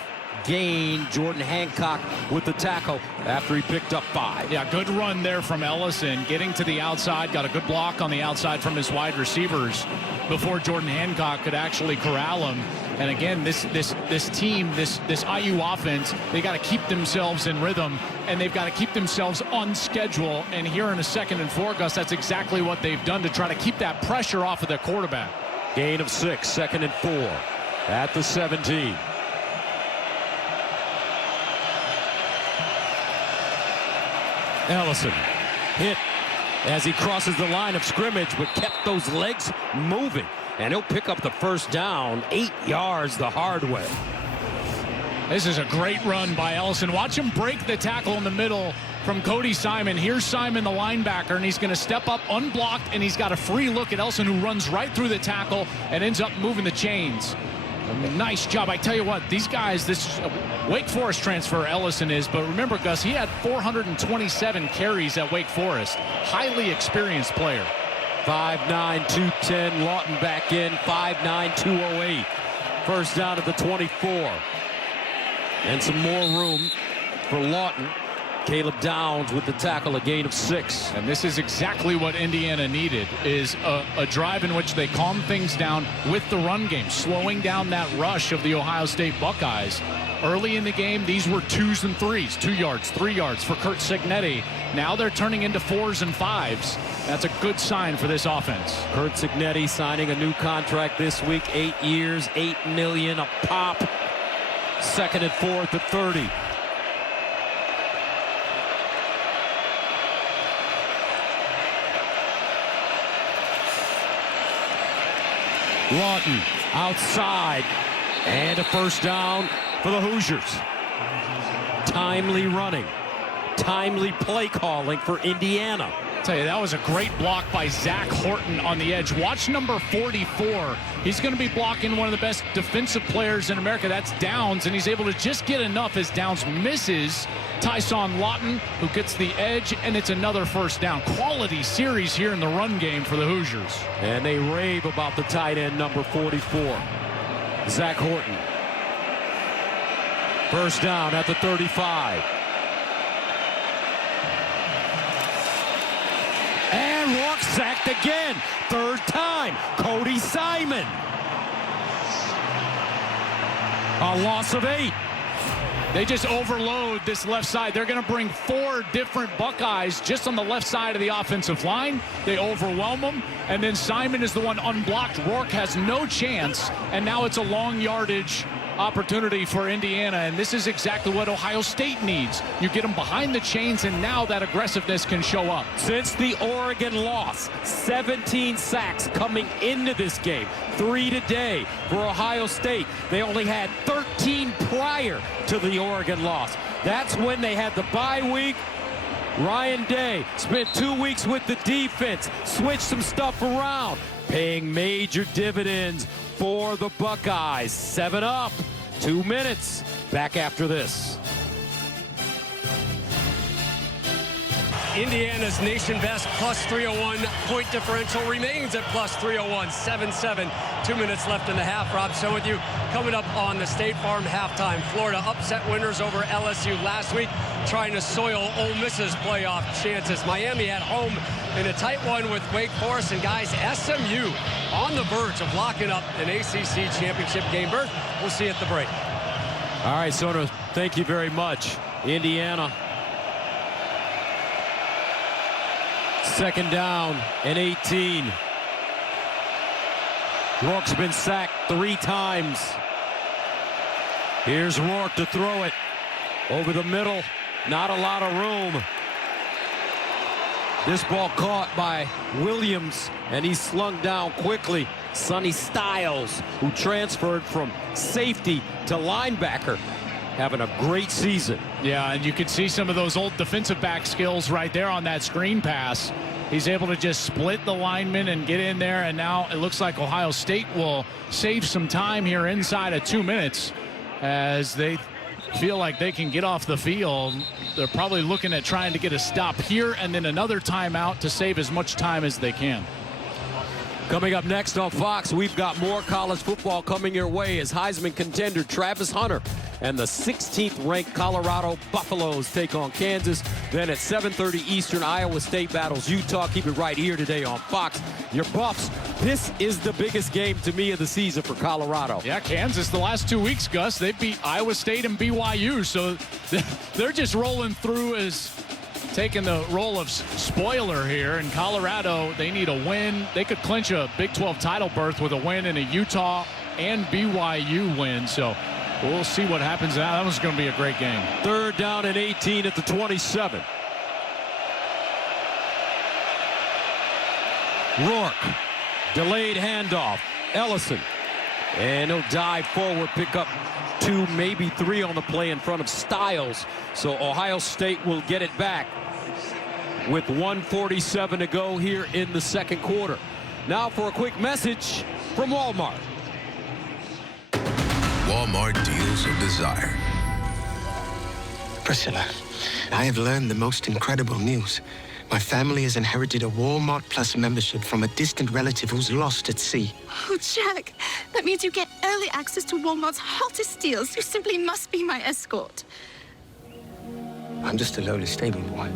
gain. Jordan Hancock with the tackle after he picked up 5. Yeah, good run there from Ellison, getting to the outside, got a good block on the outside from his wide receivers before Jordan Hancock could actually corral him. And again, this team, this IU offense, they got to keep themselves in rhythm, and they've got to keep themselves on schedule. And here in a 2nd and 4, Gus, that's exactly what they've done to try to keep that pressure off of their quarterback. Gain of 6, 2nd and 4 at the 17. Ellison hit as he crosses the line of scrimmage, but kept those legs moving. And he'll pick up the first down, 8 yards the hard way. This is a great run by Ellison. Watch him break the tackle in the middle from Cody Simon. Here's Simon, the linebacker, and he's going to step up unblocked, and he's got a free look at Ellison, who runs right through the tackle and ends up moving the chains. Nice job. I tell you what, these guys, this Wake Forest transfer Ellison is, but remember, Gus, he had 427 carries at Wake Forest. Highly experienced player. 5'9", 210, Lawton back in, 5'9", 208. First down at the 24. And some more room for Lawton. Caleb Downs with the tackle, a gain of 6. And this is exactly what Indiana needed, is a drive in which they calm things down with the run game, slowing down that rush of the Ohio State Buckeyes. Early in the game, these were 2s and 3s, 2 yards, 3 yards for Curt Cignetti. Now they're turning into 4s and 5s. That's a good sign for this offense. Curt Cignetti signing a new contract this week, 8 years, $8 million a pop. 2nd and 4 at the 30. Lawton outside, and a first down for the Hoosiers. Timely running, timely play calling for Indiana. Tell you, that was a great block by Zach Horton on the edge. Watch number 44. He's going to be blocking one of the best defensive players in America. That's Downs, and he's able to just get enough as Downs misses Tyson Lawton, who gets the edge, and it's another first down. Quality series here in the run game for the Hoosiers. And they rave about the tight end, number 44, Zach Horton. First down at the 35. And Rourke sacked again. 3rd time. Cody Simon. A loss of 8. They just overload this left side. They're going to bring 4 different Buckeyes just on the left side of the offensive line. They overwhelm them, and then Simon is the one unblocked. Rourke has no chance, and now it's a long yardage opportunity for Indiana, and this is exactly what Ohio State needs. You get them behind the chains, and now that aggressiveness can show up. Since the Oregon loss, 17 sacks coming into this game. 3 today for Ohio State. They only had 13 prior to the Oregon loss. That's when they had the bye week. Ryan Day spent 2 weeks with the defense, switched some stuff around, paying major dividends for the Buckeyes. 7 up, 2 minutes. Back after this. Indiana's nation best plus 301 point differential remains at plus 301, 7-7. 2 minutes left in the half. Rob, so with you coming up on the State Farm halftime. Florida upset winners over LSU last week, trying to soil Ole Miss's playoff chances. Miami at home in a tight one with Wake Forest, and guys, SMU on the verge of locking up an ACC championship game berth. We'll see you at the break. All right, Sona, thank you very much. Indiana. 2nd down and 18. Rourke's been sacked 3 times. Here's Rourke to throw it over the middle. Not a lot of room. This ball caught by Williams, and he's slung down quickly. Sonny Styles, who transferred from safety to linebacker, having a great season. Yeah, and you can see some of those old defensive back skills right there on that screen pass. He's able to just split the linemen and get in there, and now it looks like Ohio State will save some time here inside of 2 minutes as they feel like they can get off the field. They're probably looking at trying to get a stop here and then another timeout to save as much time as they can. Coming up next on Fox, we've got more college football coming your way as Heisman contender Travis Hunter and the 16th-ranked Colorado Buffaloes take on Kansas. Then at 7:30 Eastern, Iowa State battles Utah. Keep it right here today on Fox. Your Buffs, this is the biggest game to me of the season for Colorado. Yeah, Kansas, the last 2 weeks, Gus, they beat Iowa State and BYU, so they're just rolling through as taking the role of spoiler here. In Colorado, they need a win. They could clinch a Big 12 title berth with a win in a Utah and BYU win. So we'll see what happens now. That was going to be a great game. 3rd down and 18 at the 27. Rourke, delayed handoff. Ellison, and he'll dive forward, pick up 2, maybe 3 on the play in front of Styles. So Ohio State will get it back with 1:47 to go here in the second quarter. Now for a quick message from Walmart. Walmart deals of desire. Priscilla, I have learned the most incredible news. My family has inherited a Walmart Plus membership from a distant relative who's lost at sea. Oh, Jack, that means you get early access to Walmart's hottest deals. You simply must be my escort. I'm just a lowly stable boy.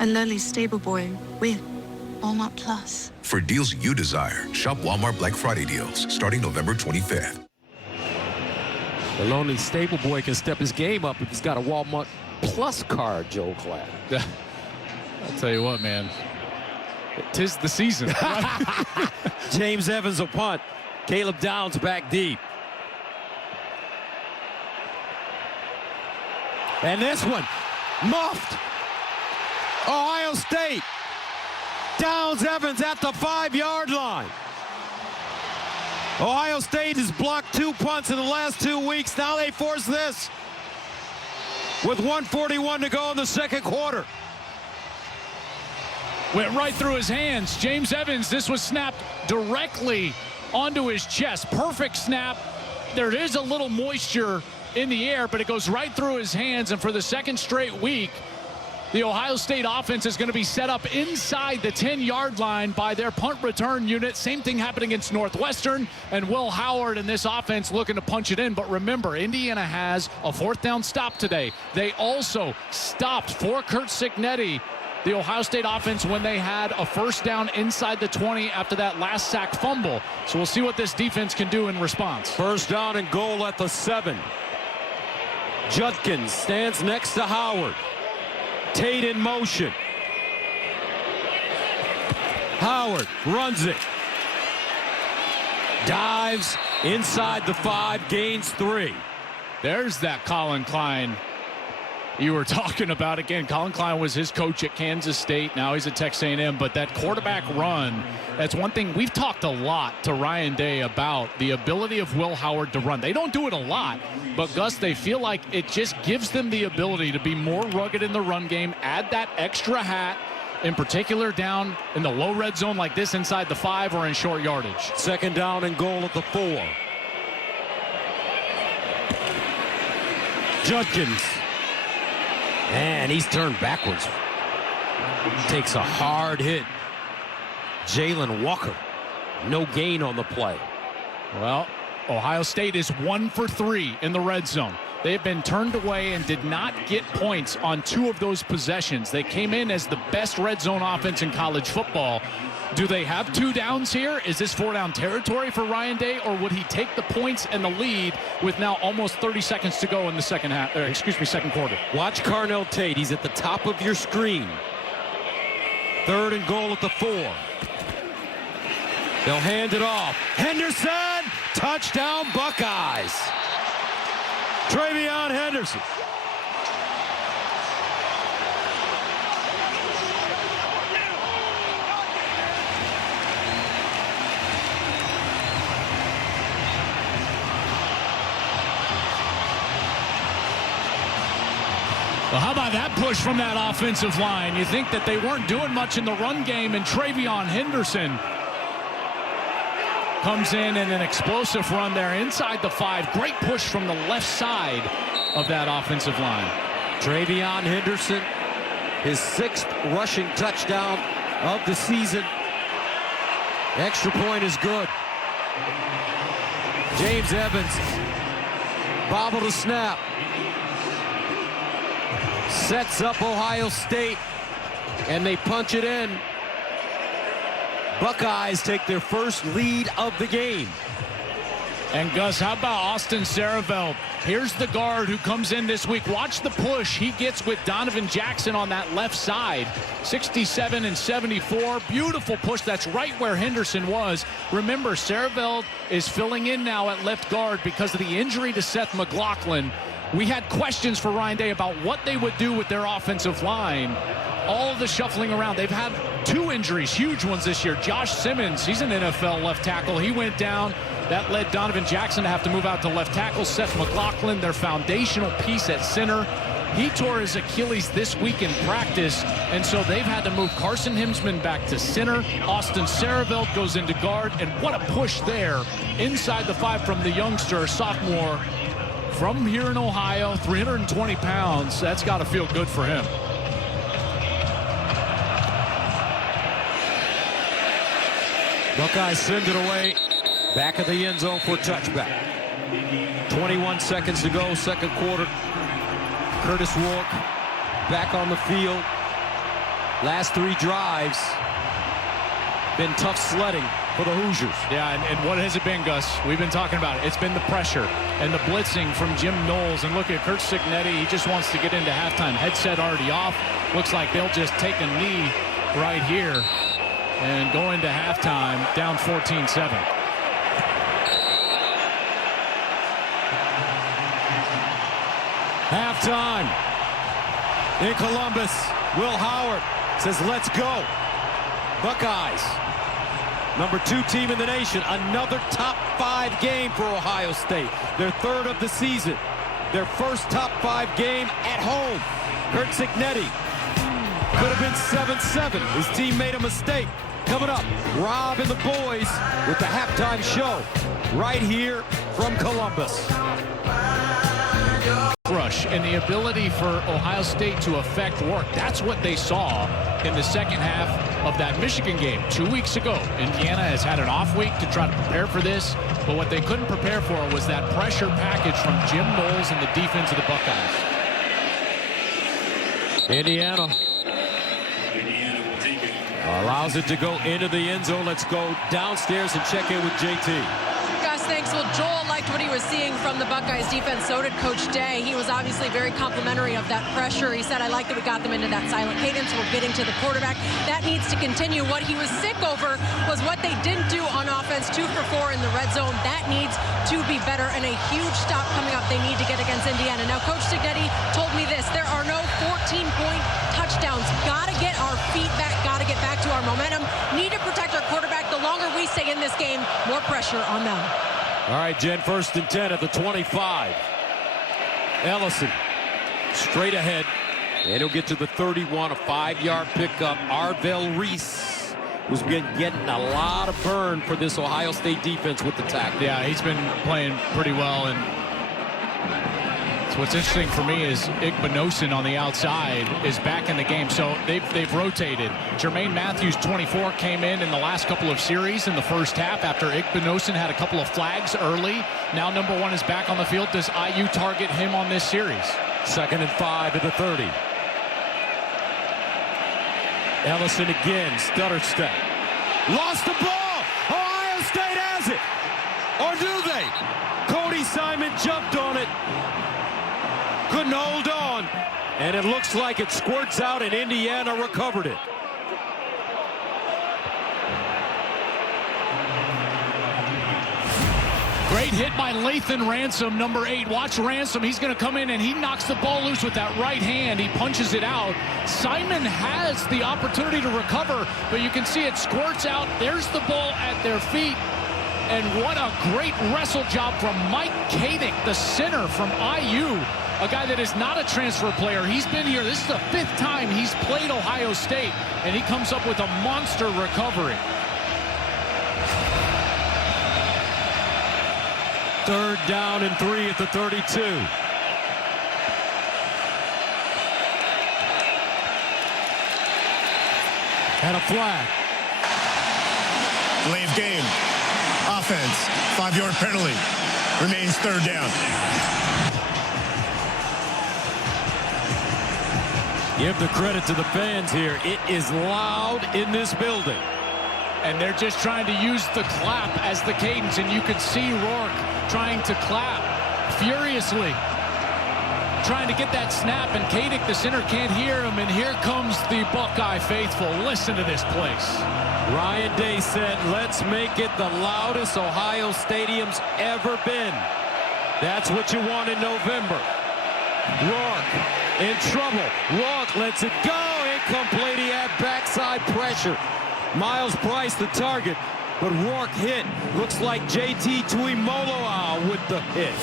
A lowly stable boy with Walmart Plus. For deals you desire, shop Walmart Black Friday deals starting November 25th. The lonely stable boy can step his game up if he's got a Walmart Plus card, Joe Clapp. I'll tell you what, man. 'Tis the season. James Evans will punt. Caleb Downs back deep. And this one, muffed. Ohio State. Downs Evans at the 5-yard line. Ohio State has blocked 2 punts in the last 2 weeks. Now they force this with 1:41 to go in the second quarter. Went right through his hands. James Evans, this was snapped directly onto his chest. Perfect snap. There is a little moisture in the air, but it goes right through his hands. And for the second straight week, the Ohio State offense is going to be set up inside the 10-yard line by their punt return unit. Same thing happened against Northwestern, and Will Howard and this offense looking to punch it in. But remember, Indiana has a 4th down stop today. They also stopped for Kurt Cignetti, the Ohio State offense, when they had a 1st down inside the 20 after that last sack fumble. So we'll see what this defense can do in response. 1st down and goal at the 7. Judkins stands next to Howard. Tate in motion. Howard runs it. Dives inside the 5, gains 3. There's that Colin Klein you were talking about. Again, Colin Klein was his coach at Kansas State. Now he's at Texas A&M. But that quarterback run, that's one thing we've talked a lot to Ryan Day about, the ability of Will Howard to run. They don't do it a lot, but Gus, they feel like it just gives them the ability to be more rugged in the run game, add that extra hat, in particular down in the low red zone like this inside the 5 or in short yardage. 2nd down and goal at the 4. Judkins. And he's turned backwards. Takes a hard hit. Jalen Walker. No gain on the play. Well, Ohio State is 1 for 3 in the red zone. They've been turned away and did not get points on 2 of those possessions. They came in as the best red zone offense in college football. Do they have 2 downs here? Is this 4-down territory for Ryan Day, or would he take the points and the lead with now almost 30 seconds to go in the second quarter? Watch Carnell Tate. He's at the top of your screen. 3rd and goal at the 4. They'll hand it off. Henderson, touchdown Buckeyes. TreyVeon Henderson. Well, how about that push from that offensive line? You think that they weren't doing much in the run game, and TreyVeon Henderson comes in an explosive run there inside the 5. Great push from the left side of that offensive line. TreyVeon Henderson, his 6th rushing touchdown of the season. Extra point is good. James Evans, bobble to snap. Sets up Ohio State, and they punch it in. Buckeyes take their first lead of the game. And Gus, how about Austin Saravelt? Here's the guard who comes in this week. Watch the push he gets with Donovan Jackson on that left side. 67 and 74. Beautiful push. That's right where Henderson was. Remember, Saravelt is filling in now at left guard because of the injury to Seth McLaughlin. We had questions for Ryan Day about what they would do with their offensive line. All of the shuffling around. They've had 2 injuries, huge ones this year. Josh Simmons, he's an NFL left tackle. He went down. That led Donovan Jackson to have to move out to left tackle. Seth McLaughlin, their foundational piece at center, he tore his Achilles this week in practice, and so they've had to move Carson Himsman back to center. Austin Saravelt goes into guard, and what a push there inside the 5 from the youngster, sophomore from here in Ohio, 320 pounds. That's got to feel good for him. Buckeyes send it away. Back of the end zone for a touchback. 21 seconds to go, second quarter. Curtis Walk back on the field. Last 3 drives been tough sledding for the Hoosiers. Yeah, and what has it been, Gus? We've been talking about it. It's been the pressure and the blitzing from Jim Knowles. And look at Kurt Cignetti. He just wants to get into halftime. Headset already off. Looks like they'll just take a knee right here and go into halftime down 14-7. Halftime in Columbus. Will Howard says, let's go. Buckeyes, number 2 team in the nation. Another top 5 game for Ohio State. Their 3rd of the season. Their first top 5 game at home. Kurt Cignetti could have been 7-7. His team made a mistake. Coming up, Rob and the boys with the halftime show right here from Columbus. Rush and the ability for Ohio State to affect work. That's what they saw in the second half of that Michigan game 2 weeks ago. Indiana has had an off week to try to prepare for this, but what they couldn't prepare for was that pressure package from Jim Knowles and the defense of the Buckeyes. Indiana allows it to go into the end zone. Let's go downstairs and check in with JT. Gus, thanks. Well, Joel liked what he was seeing from the Buckeyes defense. So did Coach Day. He was obviously very complimentary of that pressure. He said, I like that we got them into that silent cadence. We're getting to the quarterback. That needs to continue. What he was sick over was what they didn't do on offense, 2 for 4 in the red zone. That needs to be better, and a huge stop coming up they need to get against Indiana. Now, Coach Cignetti told me this. There are no 14-point touchdowns. Got to get our feet back. Got to get back to our momentum. Need to protect our quarterback. The longer we stay in this game, more pressure on them. All right, Jen, 1st and 10 at the 25. Ellison straight ahead. And he'll get to the 31, a 5-yard pickup. Arvell Reese, who's been getting a lot of burn for this Ohio State defense with the tackle. Yeah, he's been playing pretty well. And what's interesting for me is Egbuka on the outside is back in the game. So they've rotated. Jermaine Matthews, 24, came in the last couple of series in the first half after Egbuka had a couple of flags early. Now number 1 is back on the field. Does IU target him on this series? 2nd and 5 at the 30. Ellison again, stutter step. Lost the ball. Ohio State has it. Or do they? Cody Simon jumped on it. Couldn't hold on, and it looks like it squirts out, and Indiana recovered it. Great hit by Lathan Ransom, number 8. Watch Ransom. He's going to come in, and he knocks the ball loose with that right hand. He punches it out. Simon has the opportunity to recover, but you can see it squirts out. There's the ball at their feet. And what a great wrestle job from Mike Kadick, the center from IU, a guy that is not a transfer player. He's been here. This is the 5th time he's played Ohio State, and he comes up with a monster recovery. 3rd down and 3 at the 32. And a flag. Delay of game. Offense. 5-yard penalty. Remains third down. Give the credit to the fans here. It is loud in this building. And they're just trying to use the clap as the cadence, and you could see Rourke trying to clap furiously, trying to get that snap, and Kadick, the center, can't hear him, and here comes the Buckeye faithful. Listen to this place. Ryan Day said, let's make it the loudest Ohio Stadium's ever been. That's what you want in November. Rourke in trouble. Rourke lets it go. Incomplete. He had backside pressure. Miles Price the target, but Rourke hit. Looks like JT Tuimoloau with the hit.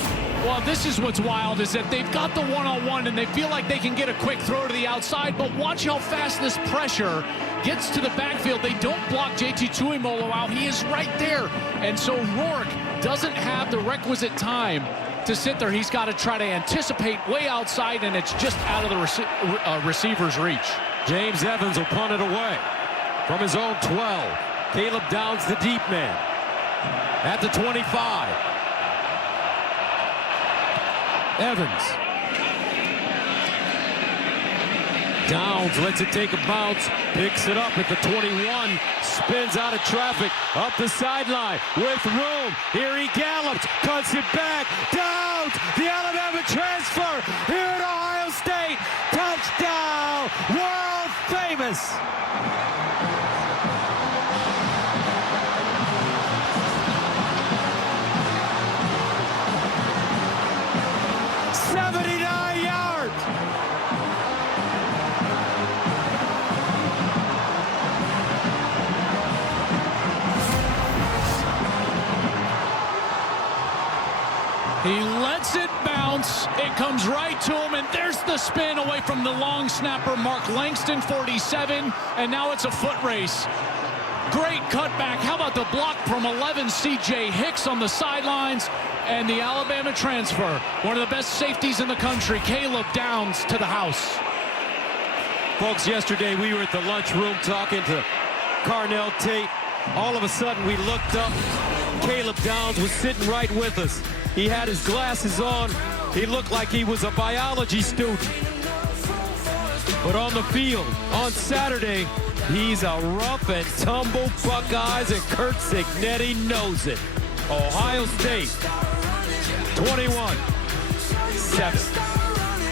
Well, this is what's wild, is that they've got the one-on-one and they feel like they can get a quick throw to the outside, but watch how fast this pressure gets to the backfield. They don't block JT Tuimoloau. He is right there. And so Rourke doesn't have the requisite time to sit there. He's got to try to anticipate way outside, and it's just out of the receiver's reach. James Evans will punt it away from his own 12. Caleb Downs, the deep man, at the 25. Evans. Downs lets it take a bounce, picks it up at the 21, spins out of traffic, up the sideline with room. Here he gallops, cuts it back. Downs, the Alabama transfer here at Ohio State. Touchdown, world famous. He lets it bounce. It comes right to him, and there's the spin away from the long snapper, Mark Langston, 47, and now it's a foot race. Great cutback. How about the block from 11, C.J. Hicks on the sidelines, and the Alabama transfer. One of the best safeties in the country, Caleb Downs, to the house. Folks, yesterday we were at the lunchroom talking to Carnell Tate. All of a sudden we looked up. Caleb Downs was sitting right with us. He had his glasses on. He looked like he was a biology student. But on the field, on Saturday, he's a rough and tumble Buckeyes, and Kurt Cignetti knows it. Ohio State, 21-7.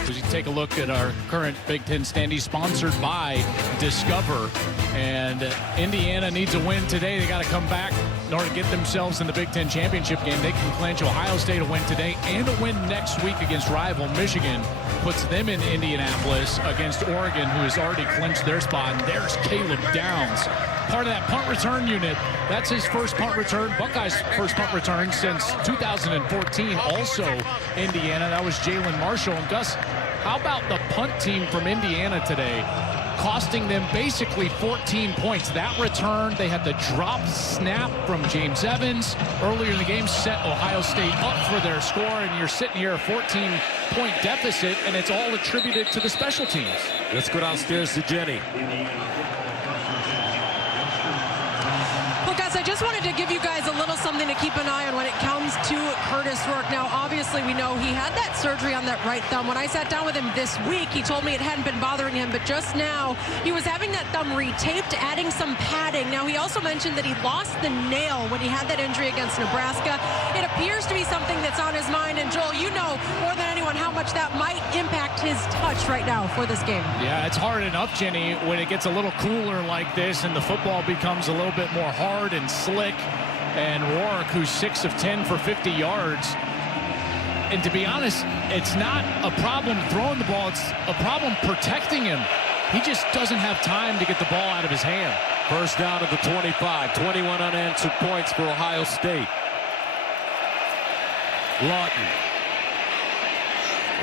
As you take a look at our current Big Ten standings, sponsored by Discover, and Indiana needs a win today. They got to come back in order to get themselves in the Big Ten championship game. They can clinch Ohio State a win today and a win next week against rival Michigan. Puts them in Indianapolis against Oregon, who has already clinched their spot. And there's Caleb Downs, part of that punt return unit. That's his first punt return, Buckeyes' first punt return since 2014. Also Indiana, that was Jalen Marshall. And Gus, how about the punt team from Indiana today, costing them basically 14 points. That return, they had the drop snap from James Evans earlier in the game, set Ohio State up for their score, and you're sitting here a 14-point deficit, and it's all attributed to the special teams. Let's go downstairs to Jenny. Well, guys, I just wanted to give you guys a little something to keep an eye on when it comes to Curtis Rourke. Now, obviously, we know he had that surgery on that right thumb. When I sat down with him this week, he told me it hadn't been bothering him, but just now he was having that thumb retaped, adding some padding. Now, he also mentioned that he lost the nail when he had that injury against Nebraska. It appears to be something that's on his mind, and Joel, you know more than anyone how much that might impact his touch right now for this game. Yeah, it's hard enough, Jenny, when it gets a little cooler like this and the football becomes a little bit more hard and slick. And Rourke, who's 6 of 10 for 50 yards. And to be honest, it's not a problem throwing the ball. It's a problem protecting him. He just doesn't have time to get the ball out of his hand. First down at the 25. 21 unanswered points for Ohio State. Lawton.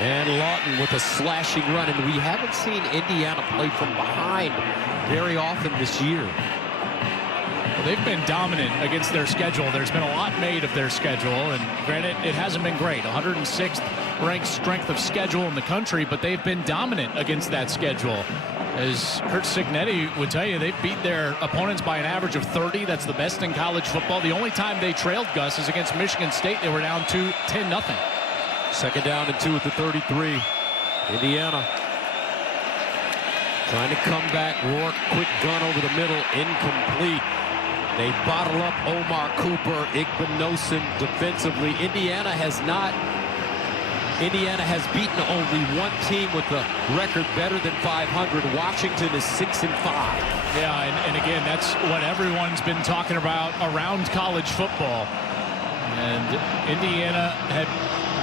And Lawton with a slashing run. And we haven't seen Indiana play from behind very often this year. Well, they've been dominant against their schedule. There's been a lot made of their schedule, and granted, it hasn't been great. 106th ranked strength of schedule in the country, but they've been dominant against that schedule. As Kurt Cignetti would tell you, they beat their opponents by an average of 30. That's the best in college football. The only time they trailed, Gus, is against Michigan State. They were down 10-0. Second down and 2 at the 33. Indiana trying to come back. Rourke, quick gun over the middle, incomplete. They bottle up Omar Cooper, Igbenogson defensively. Indiana has beaten only one team with a record better than 500. Washington is 6-5. Yeah, and again, that's what everyone's been talking about around college football. And Indiana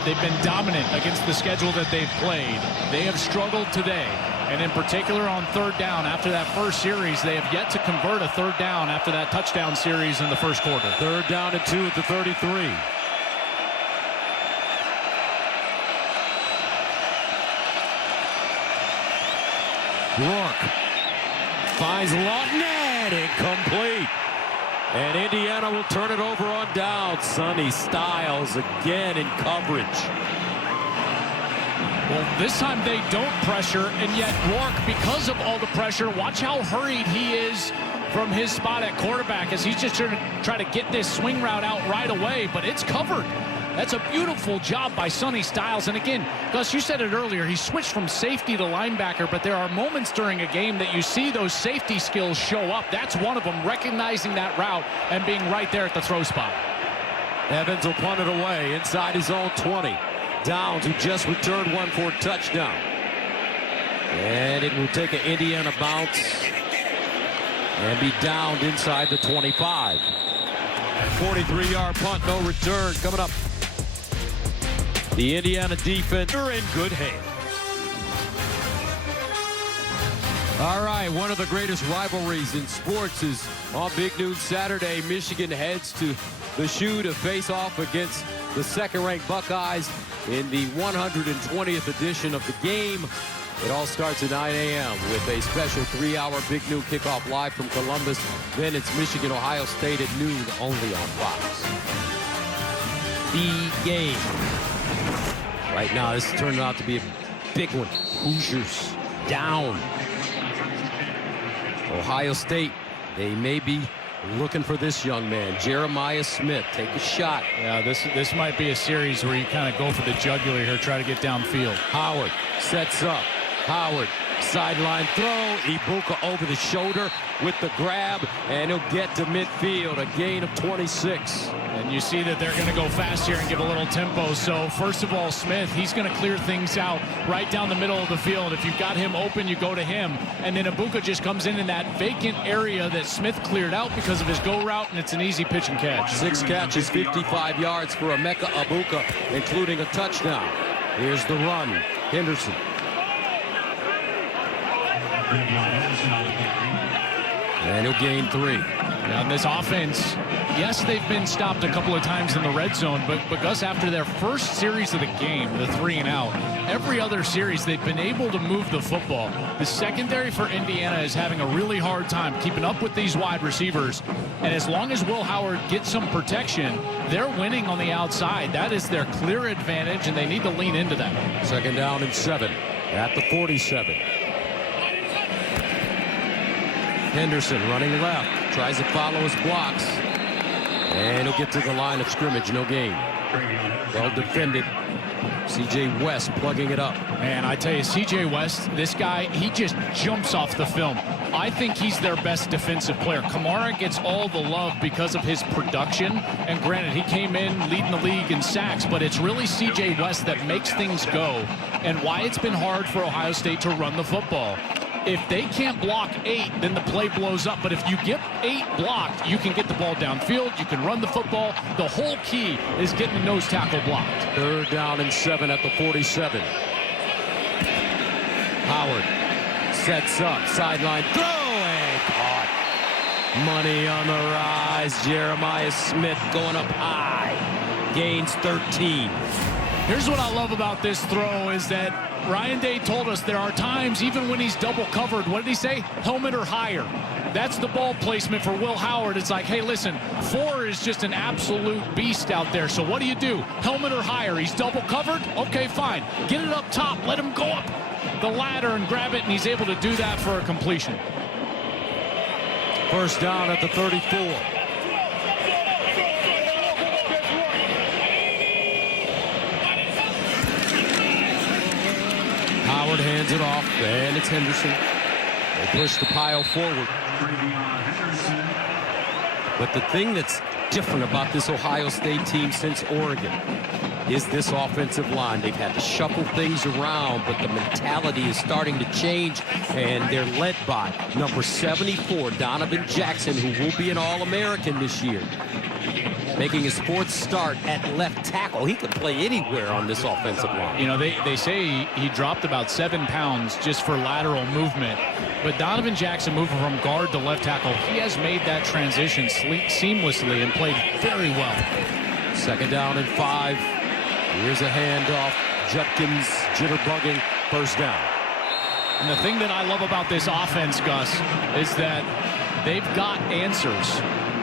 they've been dominant against the schedule that they've played. They have struggled today. And in particular on third down, after that first series, they have yet to convert a third down after that touchdown series in the first quarter. Third down and 2 at the 33. Rourke finds Lawton, incomplete. And Indiana will turn it over on down. Sonny Styles again in coverage. Well, this time they don't pressure, and yet Rourke, because of all the pressure, watch how hurried he is from his spot at quarterback as he's just trying to get this swing route out right away, but it's covered. That's a beautiful job by Sonny Styles. And again, Gus, you said it earlier, he switched from safety to linebacker, but there are moments during a game that you see those safety skills show up. That's one of them, recognizing that route and being right there at the throw spot. Evans will punt it away inside his own 20. Downs, who just returned one for a touchdown. And it will take an Indiana bounce and be downed inside the 25. 43-yard punt, no return. Coming up, the Indiana defense are in good hands. All right, one of the greatest rivalries in sports is on Big Noon Saturday. Michigan heads to the Shoe to face off against the second-ranked Buckeyes in the 120th edition of the game. It all starts at 9 a.m. with a special 3-hour Big Noon kickoff live from Columbus. Then it's Michigan, Ohio State at noon, only on Fox. The game. Right now, this is turning out to be a big one. Hoosiers down. Ohio State, they may be looking for this young man, Jeremiah Smith. Take a shot. Yeah, this might be a series where you kind of go for the jugular here, try to get downfield. Howard sets up. Howard, sideline throw. Egbuka over the shoulder with the grab, and he'll get to midfield. A gain of 26. And you see that they're going to go fast here and give a little tempo. So first of all, Smith, he's going to clear things out right down the middle of the field. If you've got him open, you go to him. And then Egbuka just comes in that vacant area that Smith cleared out because of his go route, and it's an easy pitch and catch. 6 catches, 55 yards for Emeka Egbuka, including a touchdown. Here's the run. Henderson. And he'll gain 3. Now, this offense, yes, they've been stopped a couple of times in the red zone, but Gus, after their first series of the game, the 3-and-out, every other series they've been able to move the football. The secondary for Indiana is having a really hard time keeping up with these wide receivers, and as long as Will Howard gets some protection, they're winning on the outside. That is their clear advantage, and they need to lean into that. Second down and 7 at the 47. Henderson running left, tries to follow his blocks, and he'll get to the line of scrimmage, no gain. Well defended. C.J. West plugging it up. Man, I tell you, C.J. West, this guy, he just jumps off the film. I think he's their best defensive player. Kamara gets all the love because of his production, and granted, he came in leading the league in sacks, but it's really C.J. West that makes things go, and why it's been hard for Ohio State to run the football. If they can't block 8, then the play blows up. But if you get 8 blocked, you can get the ball downfield. You can run the football. The whole key is getting the nose tackle blocked. Third down and 7 at the 47. Howard sets up. Sideline throw and caught. Money on the rise. Jeremiah Smith going up high. Gains 13. Here's what I love about this throw is that Ryan Day told us there are times, even when he's double covered, what did he say? Helmet or higher. That's the ball placement for Will Howard. It's like, hey, listen, 4 is just an absolute beast out there. So what do? Helmet or higher? He's double covered? Okay, fine. Get it up top. Let him go up the ladder and grab it, and he's able to do that for a completion. First down at the 34. Howard hands it off, and it's Henderson. They push the pile forward. But the thing that's different about this Ohio State team since Oregon is this offensive line. They've had to shuffle things around, but the mentality is starting to change, and they're led by number 74, Donovan Jackson, who will be an All-American this year, making his 4th start at left tackle. He could play anywhere on this offensive line. You know, they say he dropped about 7 pounds just for lateral movement. But Donovan Jackson moving from guard to left tackle, he has made that transition seamlessly and played very well. Second down and 5. Here's a handoff. Judkins jitterbugging. First down. And the thing that I love about this offense, Gus, is that they've got answers.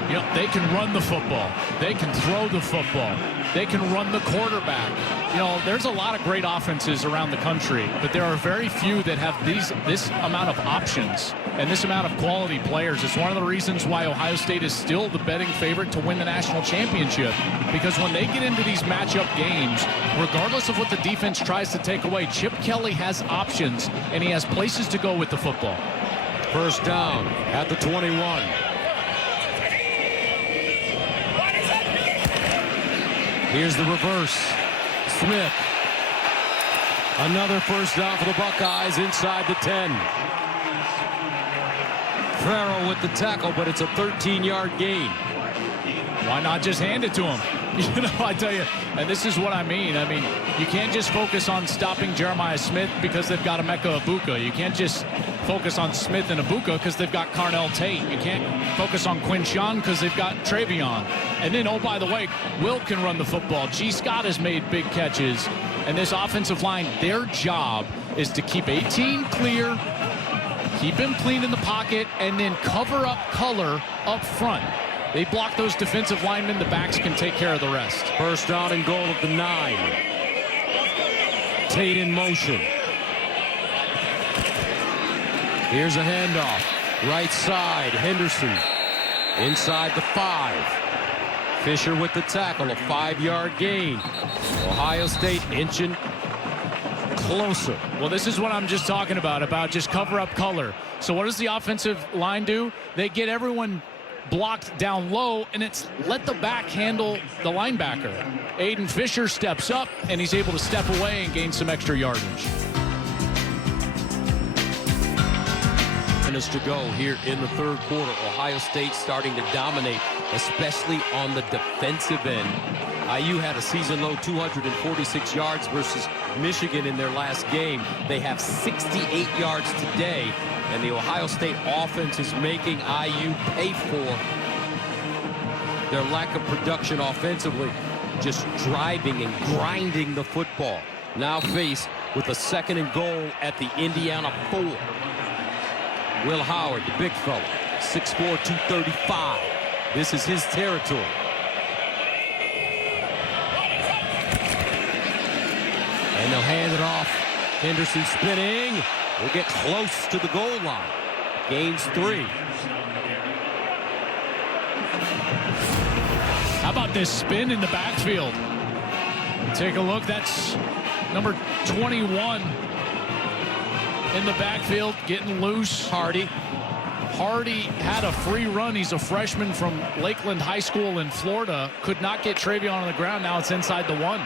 You know, they can run the football. They can throw the football. They can run the quarterback. You know, there's a lot of great offenses around the country, but there are very few that have this amount of options and this amount of quality players. It's one of the reasons why Ohio State is still the betting favorite to win the national championship, because when they get into these matchup games, regardless of what the defense tries to take away, Chip Kelly has options, and he has places to go with the football. First down at the 21. Here's the reverse. Smith. Another first down for the Buckeyes inside the 10. Farrell with the tackle, but it's a 13-yard gain. Why not just hand it to him? You know, I tell you, and this is what I mean. You can't just focus on stopping Jeremiah Smith because they've got Emeka Egbuka. You can't just focus on Smith and Egbuka because they've got Carnell Tate. You can't focus on Quinshon because they've got TreyVeon. And then, oh, by the way, Will can run the football. G. Scott has made big catches. And this offensive line, their job is to keep 18 clear, keep him clean in the pocket, and then cover up color up front. They block those defensive linemen. The backs can take care of the rest. First down and goal at the 9. Tate in motion. Here's a handoff. Right side, Henderson. Inside the 5. Fisher with the tackle, a 5-yard gain. Ohio State inching closer. Well, this is what I'm just talking about just cover up color. So what does the offensive line do? They get everyone blocked down low, and it's let the back handle the linebacker. Aiden Fisher steps up, and he's able to step away and gain some extra yardage. Minutes to go here in the 3rd quarter. Ohio State starting to dominate, especially on the defensive end. IU had a season-low 246 yards versus Michigan in their last game. They have 68 yards today, and the Ohio State offense is making IU pay for their lack of production offensively, just driving and grinding the football. Now faced with a 2nd and goal at the Indiana 4. Will Howard, the big fella, 6'4", 235. This is his territory. And they'll hand it off. Henderson spinning. Will get close to the goal line. Gains 3. How about this spin in the backfield? Take a look. That's number 21 in the backfield, getting loose. Hardy had a free run. He's a freshman from Lakeland High School in Florida. Could not get TreyVeon on the ground. Now it's inside the 1.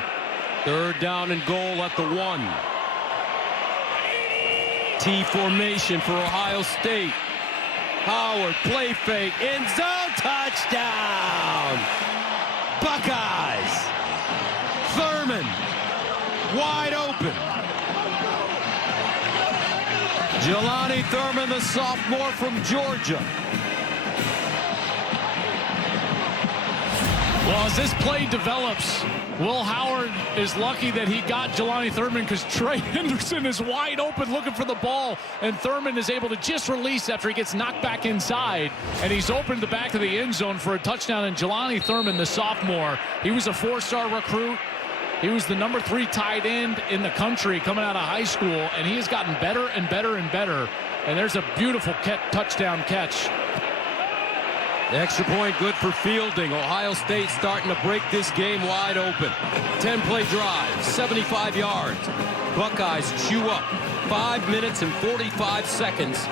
3rd down and goal at the 1. T formation for Ohio State. Howard, play fake, end zone, touchdown! Buckeyes! Thurman, wide open. Jelani Thurman, the sophomore from Georgia. Well, as this play develops, Will Howard is lucky that he got Jelani Thurman, because Trey Henderson is wide open looking for the ball, and Thurman is able to just release after he gets knocked back inside, and he's opened the back of the end zone for a touchdown. And Jelani Thurman, the sophomore, he was a 4-star recruit. He was the number 3 tight end in the country coming out of high school, and he has gotten better and better and better. And there's a beautiful touchdown catch. The extra point good for fielding. Ohio State starting to break this game wide open. 10-play drive, 75 yards. Buckeyes chew up 5 minutes and 45 seconds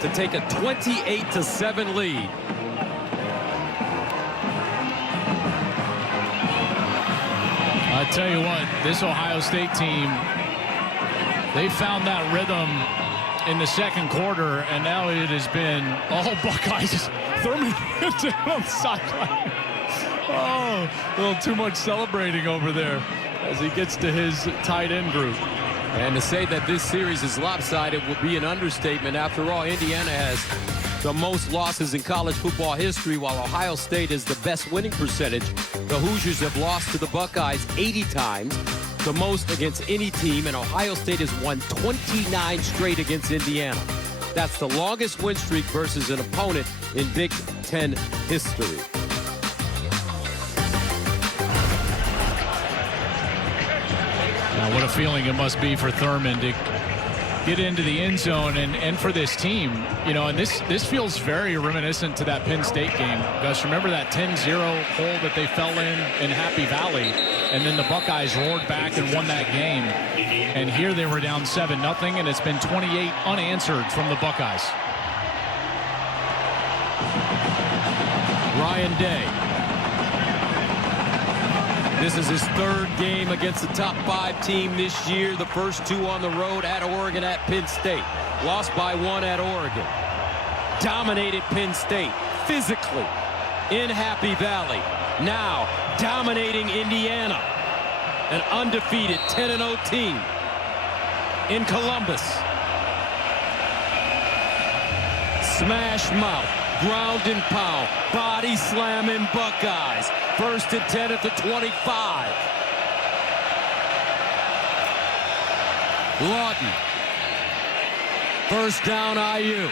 to take a 28-7 lead. I tell you what, this Ohio State team, they found that rhythm in the second quarter, and now it has been all Buckeyes. Thurman on the sideline. Oh, a little too much celebrating over there as he gets to his tight end group. And to say that this series is lopsided would be an understatement. After all, Indiana has the most losses in college football history, while Ohio State is the best winning percentage. The Hoosiers have lost to the Buckeyes 80 times, the most against any team, and Ohio State has won 29 straight against Indiana. That's the longest win streak versus an opponent in Big Ten history. Now, what a feeling it must be for Thurman to get into the end zone and for this team, you know, and this feels very reminiscent to that Penn State game. Gus, remember that 10-0 hole that they fell in Happy Valley, and then the Buckeyes roared back and won that game. And here they were down 7-0, and it's been 28 unanswered from the Buckeyes. Ryan Day. This is his 3rd game against the top 5 team this year. The first 2 on the road, at Oregon, at Penn State. Lost by 1 at Oregon. Dominated Penn State physically in Happy Valley. Now dominating Indiana. An undefeated 10-0 team in Columbus. Smash mouth, ground and pound, body slamming Buckeyes. 1st and 10 at the 25. Lawton. 1st down, IU.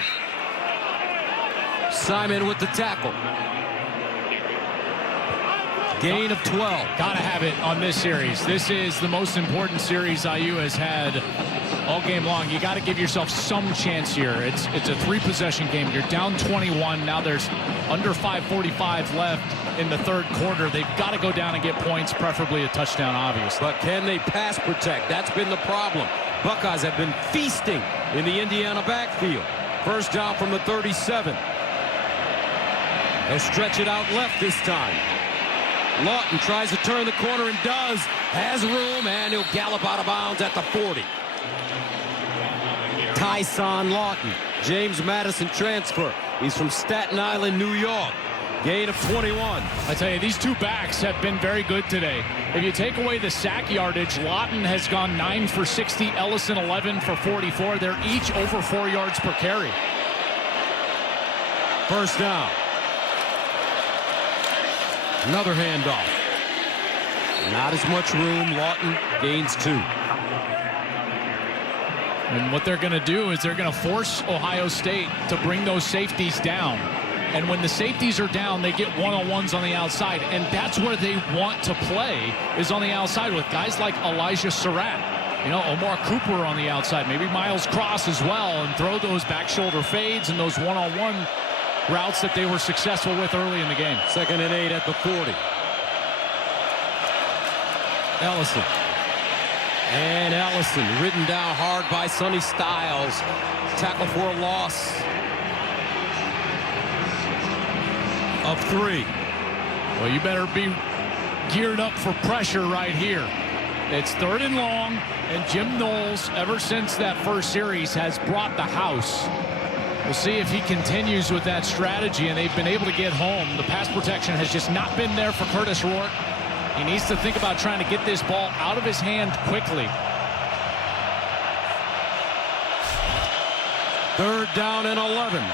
Simon with the tackle. Gain of 12. Gotta have it on this series. This is the most important series IU has had all game long. You got to give yourself some chance here. It's a 3-possession game. You're down 21. Now there's under 5:45 left in the 3rd quarter. They've got to go down and get points, preferably a touchdown, obviously. But can they pass protect? That's been the problem. Buckeyes have been feasting in the Indiana backfield. 1st down from the 37. They'll stretch it out left this time. Lawton tries to turn the corner and does. Has room, and he'll gallop out of bounds at the 40. Tyson Lawton, James Madison transfer. He's from Staten Island, New York. Gain of 21. I tell you, these 2 backs have been very good today. If you take away the sack yardage, Lawton has gone 9 for 60, Ellison 11 for 44. They're each over 4 yards per carry. 1st down. Another handoff. Not as much room. Lawton gains 2. And what they're going to do is they're going to force Ohio State to bring those safeties down. And when the safeties are down, they get one-on-ones on the outside. And that's where they want to play, is on the outside with guys like Elijah Surratt. You know, Omar Cooper on the outside, maybe Miles Cross as well, and throw those back shoulder fades and those one-on-one routes that they were successful with early in the game. 2nd and 8 at the 40. Ellison. And Ellison ridden down hard by Sonny Styles. Tackle for a loss of 3. Well, you better be geared up for pressure right here. It's 3rd and long, and Jim Knowles, ever since that first series, has brought the house. We'll see if he continues with that strategy, and they've been able to get home. The pass protection has just not been there for Curtis Rourke. He needs to think about trying to get this ball out of his hand quickly. 3rd down and 11.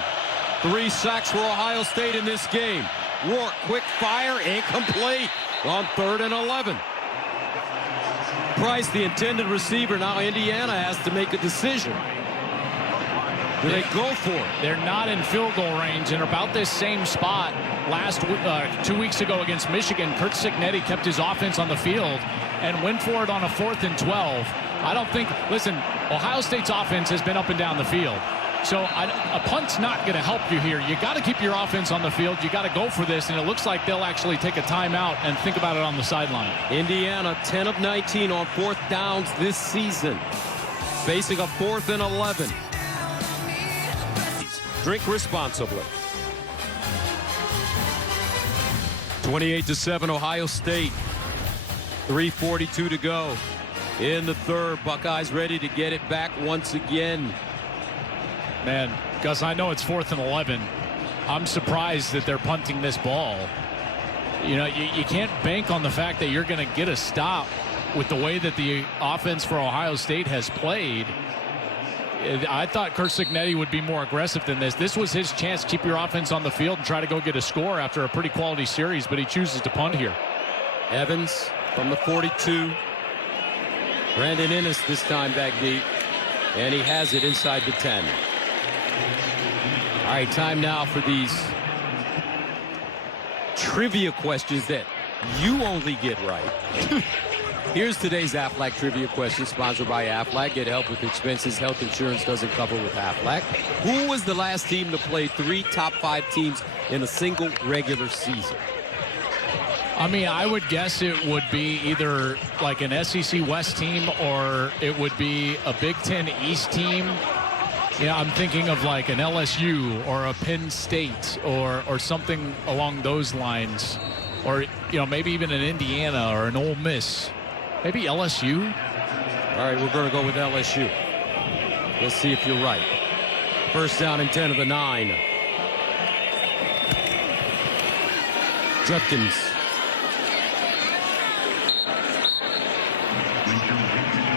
3 sacks for Ohio State in this game. Rourke, quick fire, incomplete on 3rd and 11. Price, the intended receiver. Now Indiana has to make a decision. Do they go for it? They're not in field goal range, and about this same spot 2 weeks ago against Michigan, Curt Cignetti kept his offense on the field and went for it on a 4th and 12. I don't think, listen, Ohio State's offense has been up and down the field. So a punt's not going to help you here. You got to keep your offense on the field. You got to go for this, and it looks like they'll actually take a timeout and think about it on the sideline. Indiana 10 of 19 on 4th downs this season, facing a 4th and 11. Drink responsibly. 28-7 Ohio State. 3:42 to go in the third. Buckeyes ready to get it back once again. Man, Gus, I know it's 4th and 11. I'm surprised that they're punting this ball. You know, you can't bank on the fact that you're going to get a stop with the way that the offense for Ohio State has played. I thought Curt Cignetti would be more aggressive than this. This was his chance to keep your offense on the field and try to go get a score after a pretty quality series, but he chooses to punt here. Evans from the 42. Brandon Ennis this time back deep, and he has it inside the 10. All right, time now for these trivia questions that you only get right. Here's today's Aflac trivia question, sponsored by Aflac. Get help with expenses health insurance doesn't cover with Aflac. Who was the last team to play 3 top 5 teams in a single regular season? I mean, I would guess it would be either like an SEC West team or it would be a Big Ten East team. Yeah, I'm thinking of like an LSU or a Penn State or something along those lines. Or, you know, maybe even an Indiana or an Ole Miss. Maybe LSU? All right, we're going to go with LSU. Let's see if you're right. 1st down and 10 of the 9. Judkins.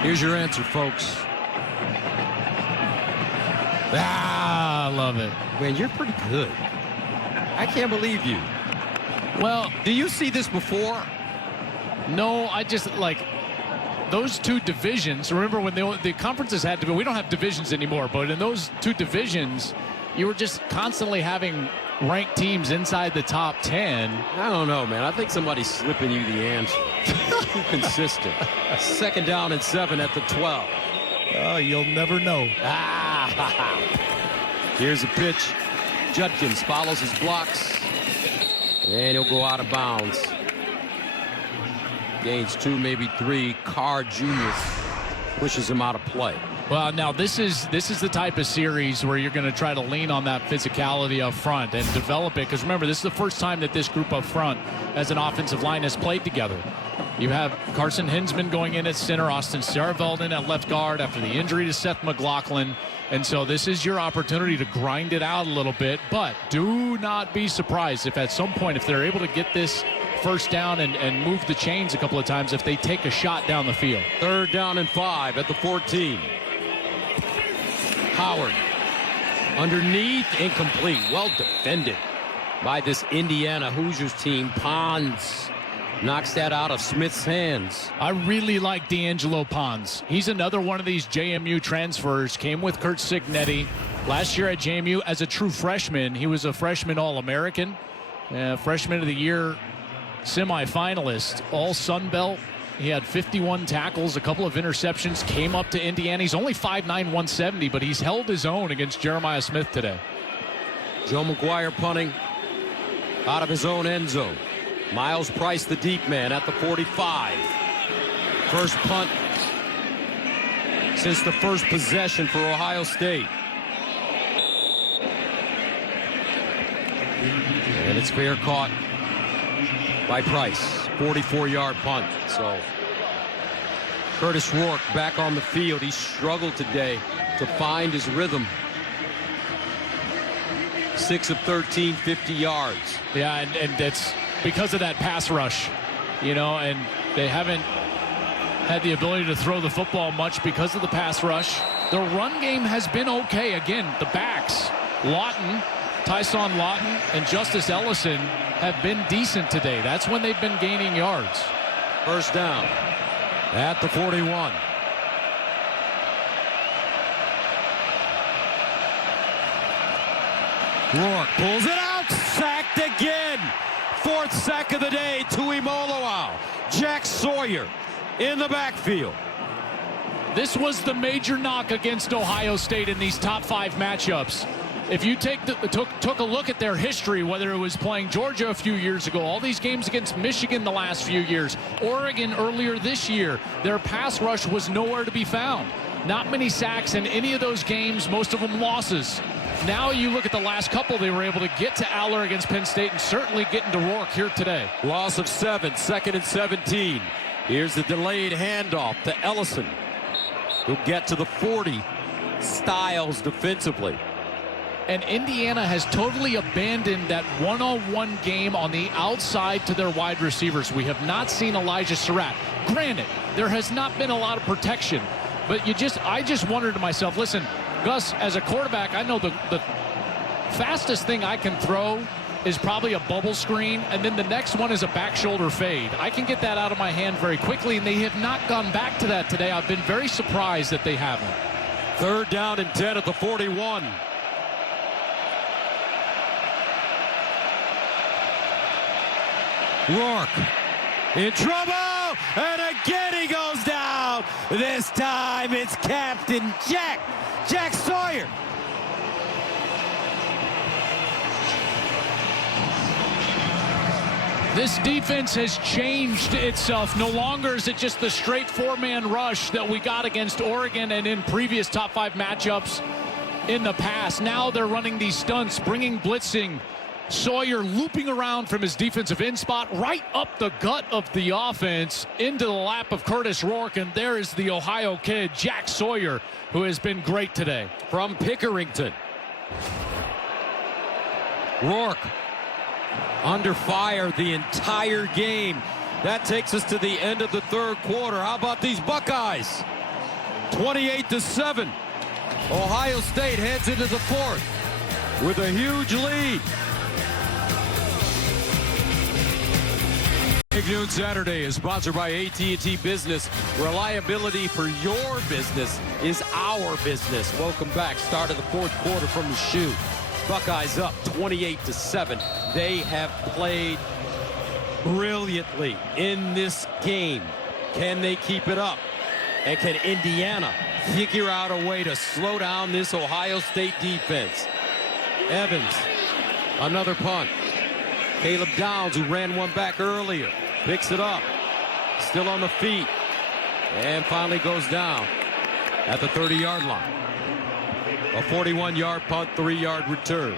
Here's your answer, folks. Ah, I love it. Man, you're pretty good. I can't believe you. Well, do you see this before? No, I just like those 2 divisions. Remember when the conferences had to be, we don't have divisions anymore, but in those 2 divisions, you were just constantly having ranked teams inside the top 10. I don't know, man. I think somebody's slipping you the answer. Too consistent. 2nd down and 7 at the 12. Oh, you'll never know. Here's a pitch. Judkins follows his blocks, and he'll go out of bounds. Gains 2, maybe 3. Carr Jr. pushes him out of play. Well, now this is the type of series where you're going to try to lean on that physicality up front and develop it. Because remember, this is the first time that this group up front as an offensive line has played together. You have Carson Hinsman going in at center, Austin Sarvelden at left guard after the injury to Seth McLaughlin. And so this is your opportunity to grind it out a little bit. But do not be surprised if at some point, if they're able to get this 1st down and move the chains a couple of times, if they take a shot down the field. 3rd down and 5 at the 14. Howard underneath, incomplete. Well defended by this Indiana Hoosiers team. Pons knocks that out of Smith's hands. I really like D'Angelo Pons. He's another one of these JMU transfers. Came with Curt Cignetti last year at JMU as a true freshman. He was a freshman All-American, freshman of the year semifinalist, all Sun Belt. He had 51 tackles, a couple of interceptions, came up to Indiana. He's only 5'9", 170, but he's held his own against Jeremiah Smith today. Joe McGuire punting out of his own end zone. Miles Price, the deep man, at the 45. First punt since the first possession for Ohio State. And it's fair caught by Price. 44-yard punt. So Curtis Rourke back on the field. He struggled today to find his rhythm. 6 of 13, 50 yards. Yeah, and it's because of that pass rush, you know, and they haven't had the ability to throw the football much because of the pass rush. The run game has been okay. Again, the backs, Lawton, Tyson Lawton, and Justice Ellison have been decent today. That's when they've been gaining yards. 1st down at the 41. Rourke pulls it out, sacked again. 4th sack of the day to Imoloau. Jack Sawyer in the backfield. This was the major knock against Ohio State in these top 5 matchups. If you took a look at their history, whether it was playing Georgia a few years ago, all these games against Michigan the last few years, Oregon earlier this year, their pass rush was nowhere to be found. Not many sacks in any of those games, most of them losses. Now you look at the last couple, they were able to get to Aller against Penn State and certainly get into Rourke here today. Loss of 7, 2nd and 17. Here's the delayed handoff to Ellison. He'll get to the 40. Styles defensively. And Indiana has totally abandoned that one-on-one game on the outside to their wide receivers. We have not seen Elijah Surratt. Granted, there has not been a lot of protection, but I just wondered to myself, listen, Gus, as a quarterback, I know the fastest thing I can throw is probably a bubble screen, and then the next one is a back shoulder fade. I can get that out of my hand very quickly, and they have not gone back to that today. I've been very surprised that they haven't. 3rd down and 10 at the 41. Rourke in trouble, and again he goes down. This time it's Captain Jack Sawyer. This defense has changed itself. No longer is it just the straight 4-man rush that we got against Oregon and in previous top 5 matchups in the past. Now they're running these stunts, bringing blitzing. Sawyer looping around from his defensive end spot right up the gut of the offense into the lap of Curtis Rourke, and there is the Ohio kid, Jack Sawyer, who has been great today. From Pickerington. Rourke under fire the entire game. That takes us to the end of the 3rd quarter. How about these Buckeyes? 28-7. Ohio State heads into the 4th with a huge lead. Big Noon Saturday is sponsored by AT&T Business. Reliability for your business is our business. Welcome back. Start of the 4th quarter from the shoe. Buckeyes up 28-7. They have played brilliantly in this game. Can they keep it up? And can Indiana figure out a way to slow down this Ohio State defense? Evans, another punt. Caleb Downs, who ran one back earlier, picks it up. Still on the feet. And finally goes down at the 30-yard line. A 41-yard punt, 3-yard return.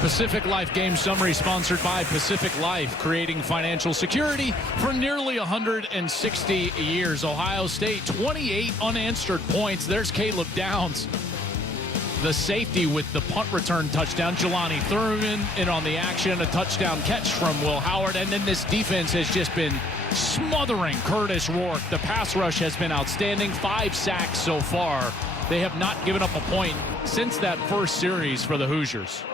Pacific Life Game Summary sponsored by Pacific Life, creating financial security for nearly 160 years. Ohio State, 28 unanswered points. There's Caleb Downs, the safety, with the punt return touchdown. Jelani Thurman in on the action, a touchdown catch from Will Howard. And then this defense has just been smothering Curtis Rourke. The pass rush has been outstanding. 5 sacks so far. They have not given up a point since that first series for the Hoosiers.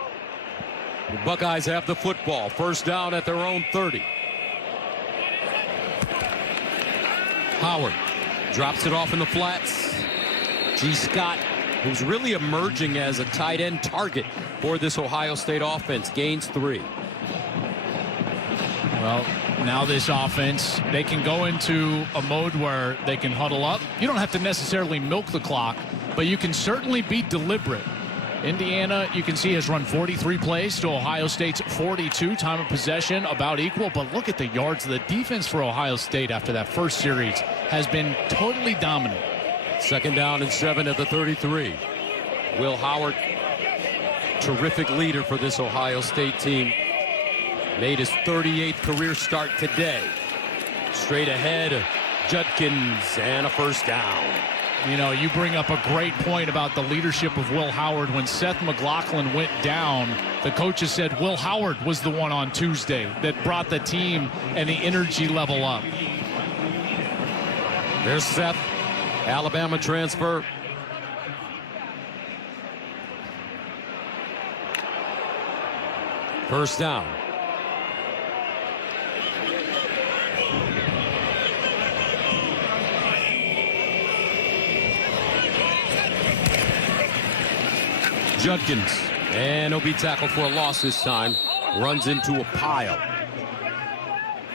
The Buckeyes have the football. 1st down at their own 30. Howard drops it off in the flats. G. Scott, who's really emerging as a tight end target for this Ohio State offense, gains 3. Well, now this offense, they can go into a mode where they can huddle up. You don't have to necessarily milk the clock, but you can certainly be deliberate. Indiana, you can see, has run 43 plays to Ohio State's 42. Time of possession about equal, but look at the yards. The defense for Ohio State after that first series has been totally dominant. 2nd down and 7 at the 33. Will Howard, terrific leader for this Ohio State team, made his 38th career start today. Straight ahead, Judkins, and a 1st down. You know, you bring up a great point about the leadership of Will Howard. When Seth McLaughlin went down, the coaches said Will Howard was the one on Tuesday that brought the team and the energy level up. There's Seth, Alabama transfer. First down. Judkins, and he'll be tackled for a loss this time. Runs into a pile.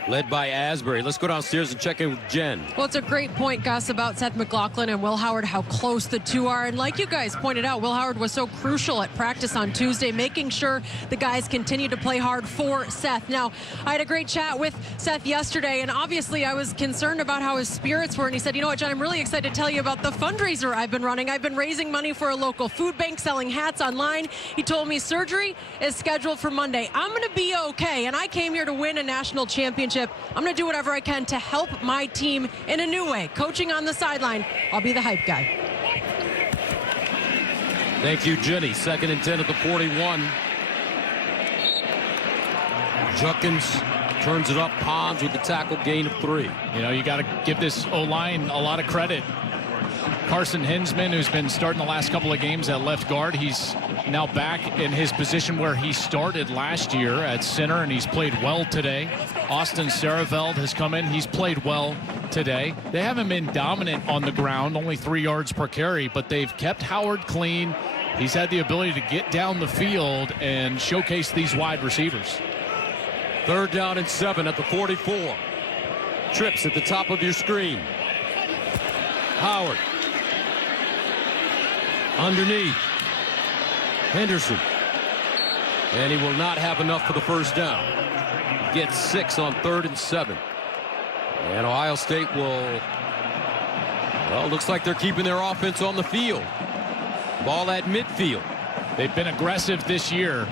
Led by Asbury. Let's go downstairs and check in with Jen. Well, it's a great point, Gus, about Seth McLaughlin and Will Howard, how close the two are. And like you guys pointed out, Will Howard was so crucial at practice on Tuesday, making sure the guys continue to play hard for Seth. Now, I had a great chat with Seth yesterday, and obviously I was concerned about how his spirits were. And he said, you know what, John, I'm really excited to tell you about the fundraiser I've been running. I've been raising money for a local food bank, selling hats online. He told me surgery is scheduled for Monday. I'm going to be okay, and I came here to win a national championship. I'm going to do whatever I can to help my team in a new way. Coaching on the sideline, I'll be the hype guy. Thank you, Jenny. 2nd and 10 at the 41. Judkins turns it up. Pons with the tackle, gain of 3. You know, you got to give this O-line a lot of credit. Carson Hinsman, who's been starting the last couple of games at left guard, he's now back in his position where he started last year at center, and he's played well today. Austin Sareveld has come in. He's played well today. They haven't been dominant on the ground, only 3 yards per carry, but they've kept Howard clean. He's had the ability to get down the field and showcase these wide receivers. 3rd down and 7 at the 44. Trips at the top of your screen. Howard. Underneath. Henderson. And he will not have enough for the first down. Gets 6 on 3rd and 7. And Ohio State will, well, looks like they're keeping their offense on the field. Ball at midfield. They've been aggressive this year.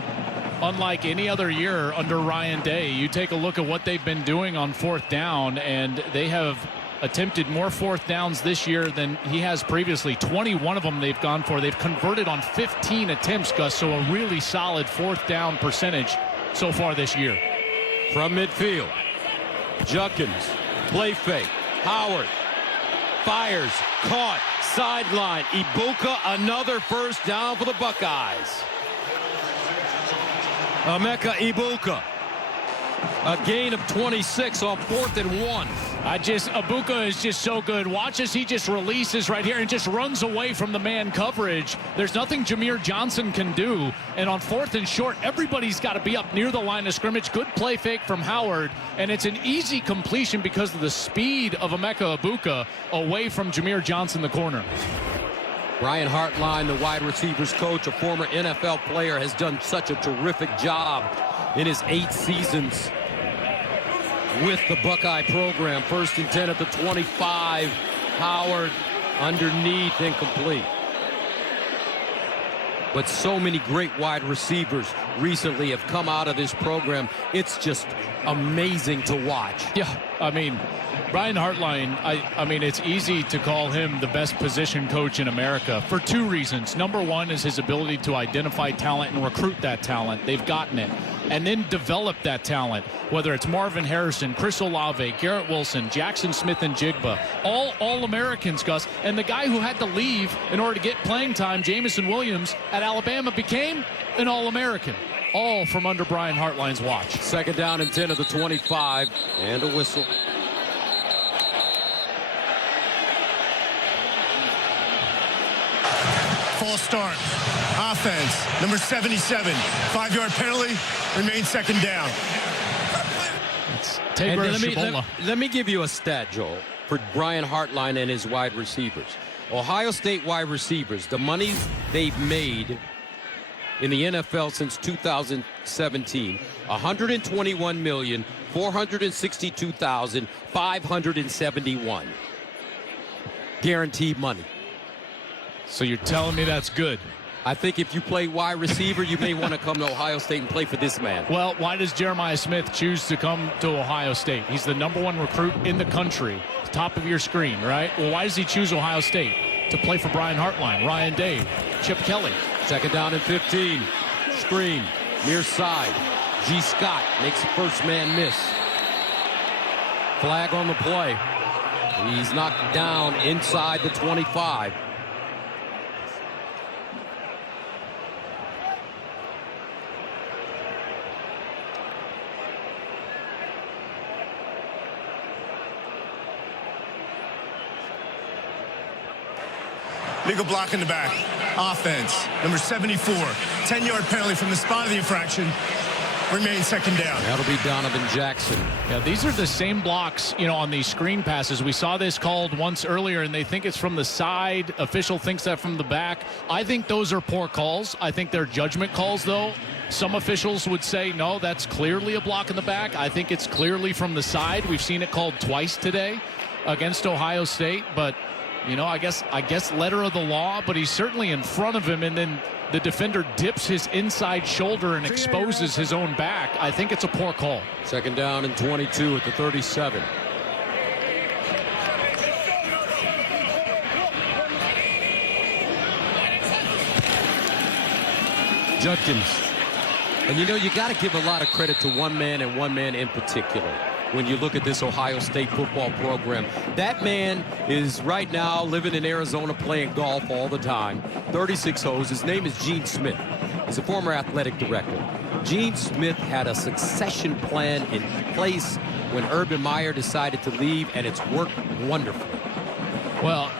Unlike any other year under Ryan Day, you take a look at what they've been doing on 4th down, and they have attempted more 4th downs this year than he has previously. 21 of them they've gone for. They've converted on 15 attempts, Gus, so a really solid 4th down percentage so far this year. From midfield, Judkins, play fake, Howard, fires, caught, sideline, Egbuka, another first down for the Buckeyes. Emeka Egbuka, a gain of 26 on 4th and 1. Egbuka is just so good. Watch as he just releases right here and just runs away from the man coverage. There's nothing Jameer Johnson can do. And on 4th and short, everybody's got to be up near the line of scrimmage. Good play fake from Howard. And it's an easy completion because of the speed of Emeka Egbuka away from Jameer Johnson, the corner. Brian Hartline, the wide receivers coach, a former NFL player, has done such a terrific job in his 8 seasons with the Buckeye program. 1st and 10 at the 25. Howard underneath, incomplete. But so many great wide receivers recently have come out of this program. It's just amazing to watch. Yeah, I mean, Brian Hartline, I mean, it's easy to call him the best position coach in America for 2 reasons. Number 1 is his ability to identify talent and recruit that talent. They've gotten it. And then develop that talent, whether it's Marvin Harrison, Chris Olave, Garrett Wilson, Jackson Smith, and Jigba, all Americans, Gus. And the guy who had to leave in order to get playing time, Jamison Williams at Alabama, became an All-American. All from under Brian Hartline's watch. 2nd down and 10 of the 25, and a whistle. False start. Offense, number 77. 5-yard penalty, remains 2nd down. Let me give you a stat, Joel, for Brian Hartline and his wide receivers. Ohio State wide receivers, the money they've made in the NFL since 2017, $121,462,571. Guaranteed money. So you're telling me that's good? I think if you play wide receiver, you may want to come to Ohio State and play for this man. Well, why does Jeremiah Smith choose to come to Ohio State? He's the #1 recruit in the country. Top of your screen, right? Well, why does he choose Ohio State? To play for Brian Hartline, Ryan Day, Chip Kelly. 2nd down and 15. Screen, near side. G. Scott makes the first man miss. Flag on the play. He's knocked down inside the 25. Legal block in the back. Offense, number 74. 10-yard penalty from the spot of the infraction. Remains second down. That'll be Donovan Jackson. Yeah, these are the same blocks, on these screen passes. We saw this called once earlier, and they think it's from the side. Official thinks that from the back. I think those are poor calls. I think they're judgment calls, though. Some officials would say, no, that's clearly a block in the back. I think it's clearly from the side. We've seen it called twice today against Ohio State. But, I guess letter of the law, but he's certainly in front of him, and then the defender dips his inside shoulder and exposes his own back. I think it's a poor call. Second down and 22 at the 37. Judkins. And you got to give a lot of credit to one man and one man in particular. When you look at this Ohio State football program, that man is right now living in Arizona playing golf all the time. 36 holes. His name is Gene Smith. He's a former athletic director. Gene Smith had a succession plan in place when Urban Meyer decided to leave, and it's worked wonderfully. Well,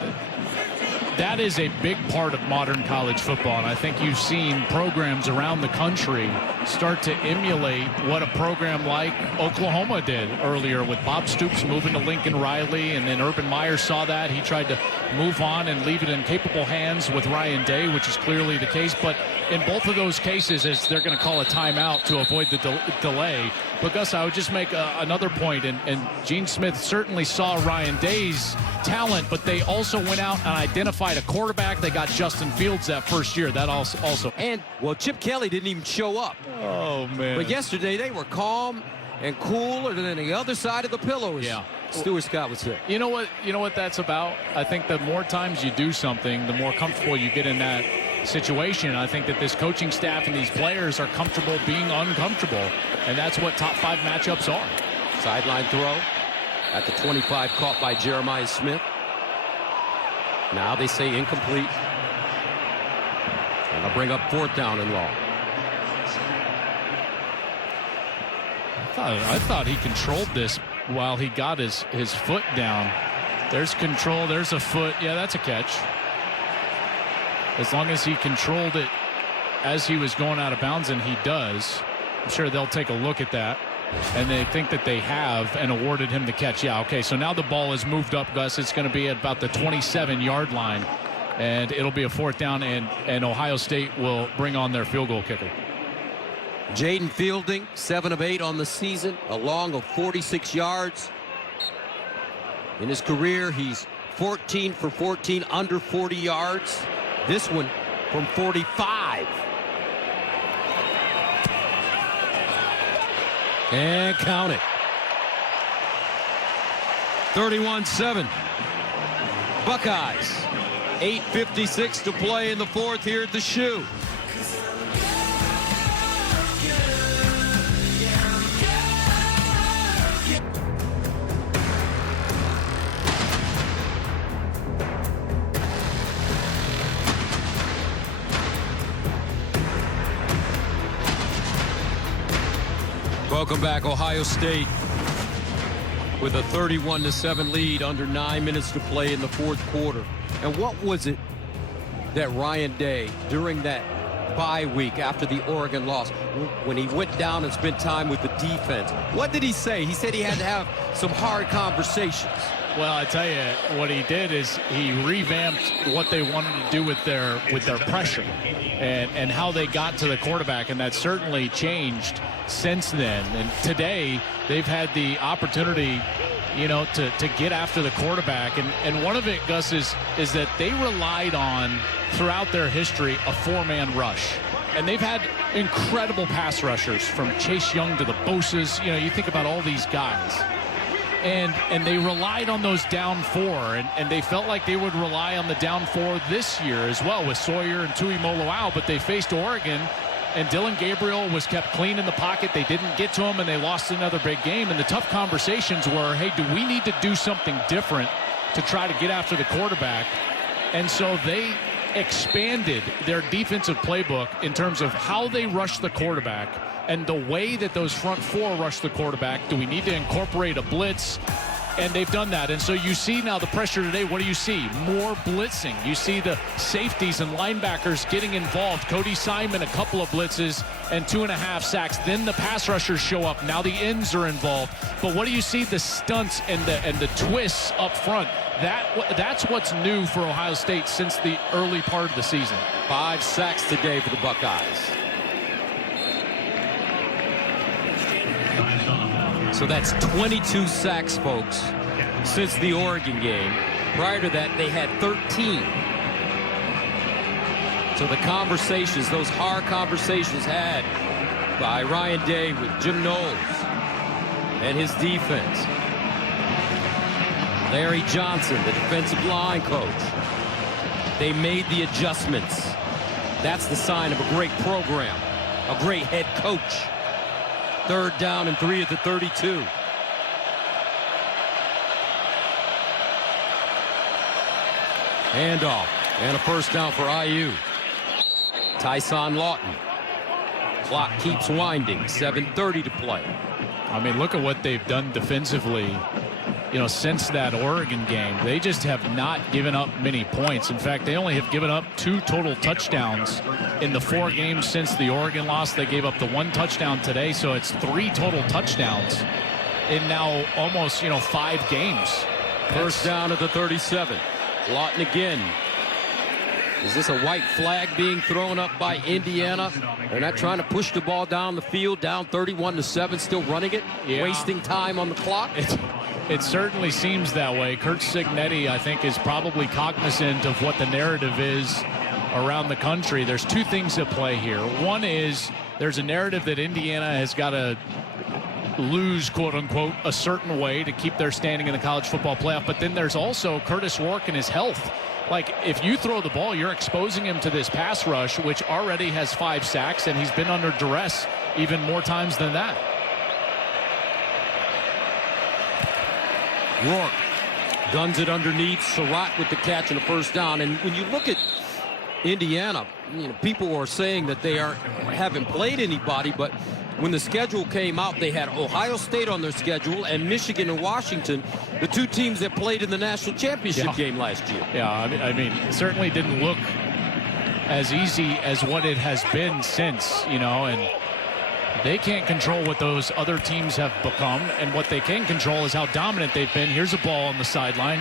that is a big part of modern college football, and I think you've seen programs around the country start to emulate what a program like Oklahoma did earlier with Bob Stoops moving to Lincoln Riley, and then Urban Meyer saw that. He tried to move on and leave it in capable hands with Ryan Day, which is clearly the case. But in both of those cases, they're going to call a timeout to avoid the delay. But Gus, I would just make another point, and Gene Smith certainly saw Ryan Day's talent, but they also went out and identified a quarterback. They got Justin Fields that first year. That also. And, Chip Kelly didn't even show up. Oh, man. But yesterday they were calm and cool, and then the other side of the pillow, as Stuart Scott would say. You know what that's about? I think the more times you do something, the more comfortable you get in that situation. I think that this coaching staff and these players are comfortable being uncomfortable, and that's what top 5 matchups are. Sideline throw at the 25, caught by Jeremiah Smith. Now they say incomplete. And they'll bring up 4th down and long. I thought he controlled this while he got his foot down. There's control. There's a foot. Yeah, that's a catch. As long as he controlled it as he was going out of bounds, and he does. I'm sure they'll take a look at that. And they think that they have and awarded him the catch. Yeah, okay, so now the ball is moved up, Gus. It's going to be at about the 27-yard line. And it'll be a 4th down, and Ohio State will bring on their field goal kicker. Jaden Fielding, 7 of 8 on the season, a long of 46 yards. In his career, he's 14 for 14, under 40 yards. This one from 45. And count it. 31-7. Buckeyes. 8:56 to play in the 4th here at the Shoe. Welcome back. Ohio State with a 31-7 lead, under 9 minutes to play in the 4th quarter. And what was it that Ryan Day, during that bye week after the Oregon loss, when he went down and spent time with the defense, what did he say? He said he had to have some hard conversations. Well, I tell you, what he did is he revamped what they wanted to do with their pressure and how they got to the quarterback, and that certainly changed since then. And today they've had the opportunity, to get after the quarterback, and one of it, Gus, is that they relied on, throughout their history, a 4-man rush. And they've had incredible pass rushers, from Chase Young to the Boses. You think about all these guys. And they relied on those down 4, and they felt like they would rely on the down 4 this year as well with Sawyer and Tui Moloau, but they faced Oregon, and Dylan Gabriel was kept clean in the pocket. They didn't get to him, and they lost another big game. And the tough conversations were, hey, do we need to do something different to try to get after the quarterback? And so they expanded their defensive playbook in terms of how they rush the quarterback and the way that those front 4 rush the quarterback. Do we need to incorporate a blitz? And they've done that. And so you see now the pressure today. What do you see? More blitzing. You see the safeties and linebackers getting involved. Cody Simon, a couple of blitzes and 2.5 sacks. Then the pass rushers show up. Now the ends are involved. But what do you see? The stunts and the twists up front. That's what's new for Ohio State since the early part of the season. 5 sacks today for the Buckeyes. So that's 22 sacks, folks, since the Oregon game. Prior to that, they had 13. So the conversations, those hard conversations had by Ryan Day with Jim Knowles and his defense. Larry Johnson, the defensive line coach. They made the adjustments. That's the sign of a great program, a great head coach. 3rd down and 3 at the 32. Handoff and a first down for IU. Tyson Lawton. Clock keeps winding. 7:30 to play. I mean, look at what they've done defensively. You know, since that Oregon game, they just have not given up many points. In fact, they only have given up 2 total touchdowns in the 4 games since the Oregon loss. They gave up the 1 touchdown today, so it's 3 total touchdowns in now almost, 5 games. First down at the 37. Lawton again. Is this a white flag being thrown up by Indiana? They're not trying to push the ball down the field, down 31-7, still running it, wasting time on the clock. It certainly seems that way. Kurt Cignetti, I think, is probably cognizant of what the narrative is around the country. There's 2 things at play here. One is there's a narrative that Indiana has got to lose, quote unquote, a certain way to keep their standing in the college football playoff. But then there's also Curtis Rourke and his health. Like, if you throw the ball, you're exposing him to this pass rush, which already has 5 sacks, and he's been under duress even more times than that. Rourke guns it underneath. Surratt with the catch and a first down. And when you look at Indiana, people are saying that they haven't played anybody, but when the schedule came out, they had Ohio State on their schedule and Michigan and Washington, the 2 teams that played in the national championship game last year. Yeah, I mean, it certainly didn't look as easy as what it has been since, and they can't control what those other teams have become, and what they can control is how dominant they've been. Here's a ball on the sideline.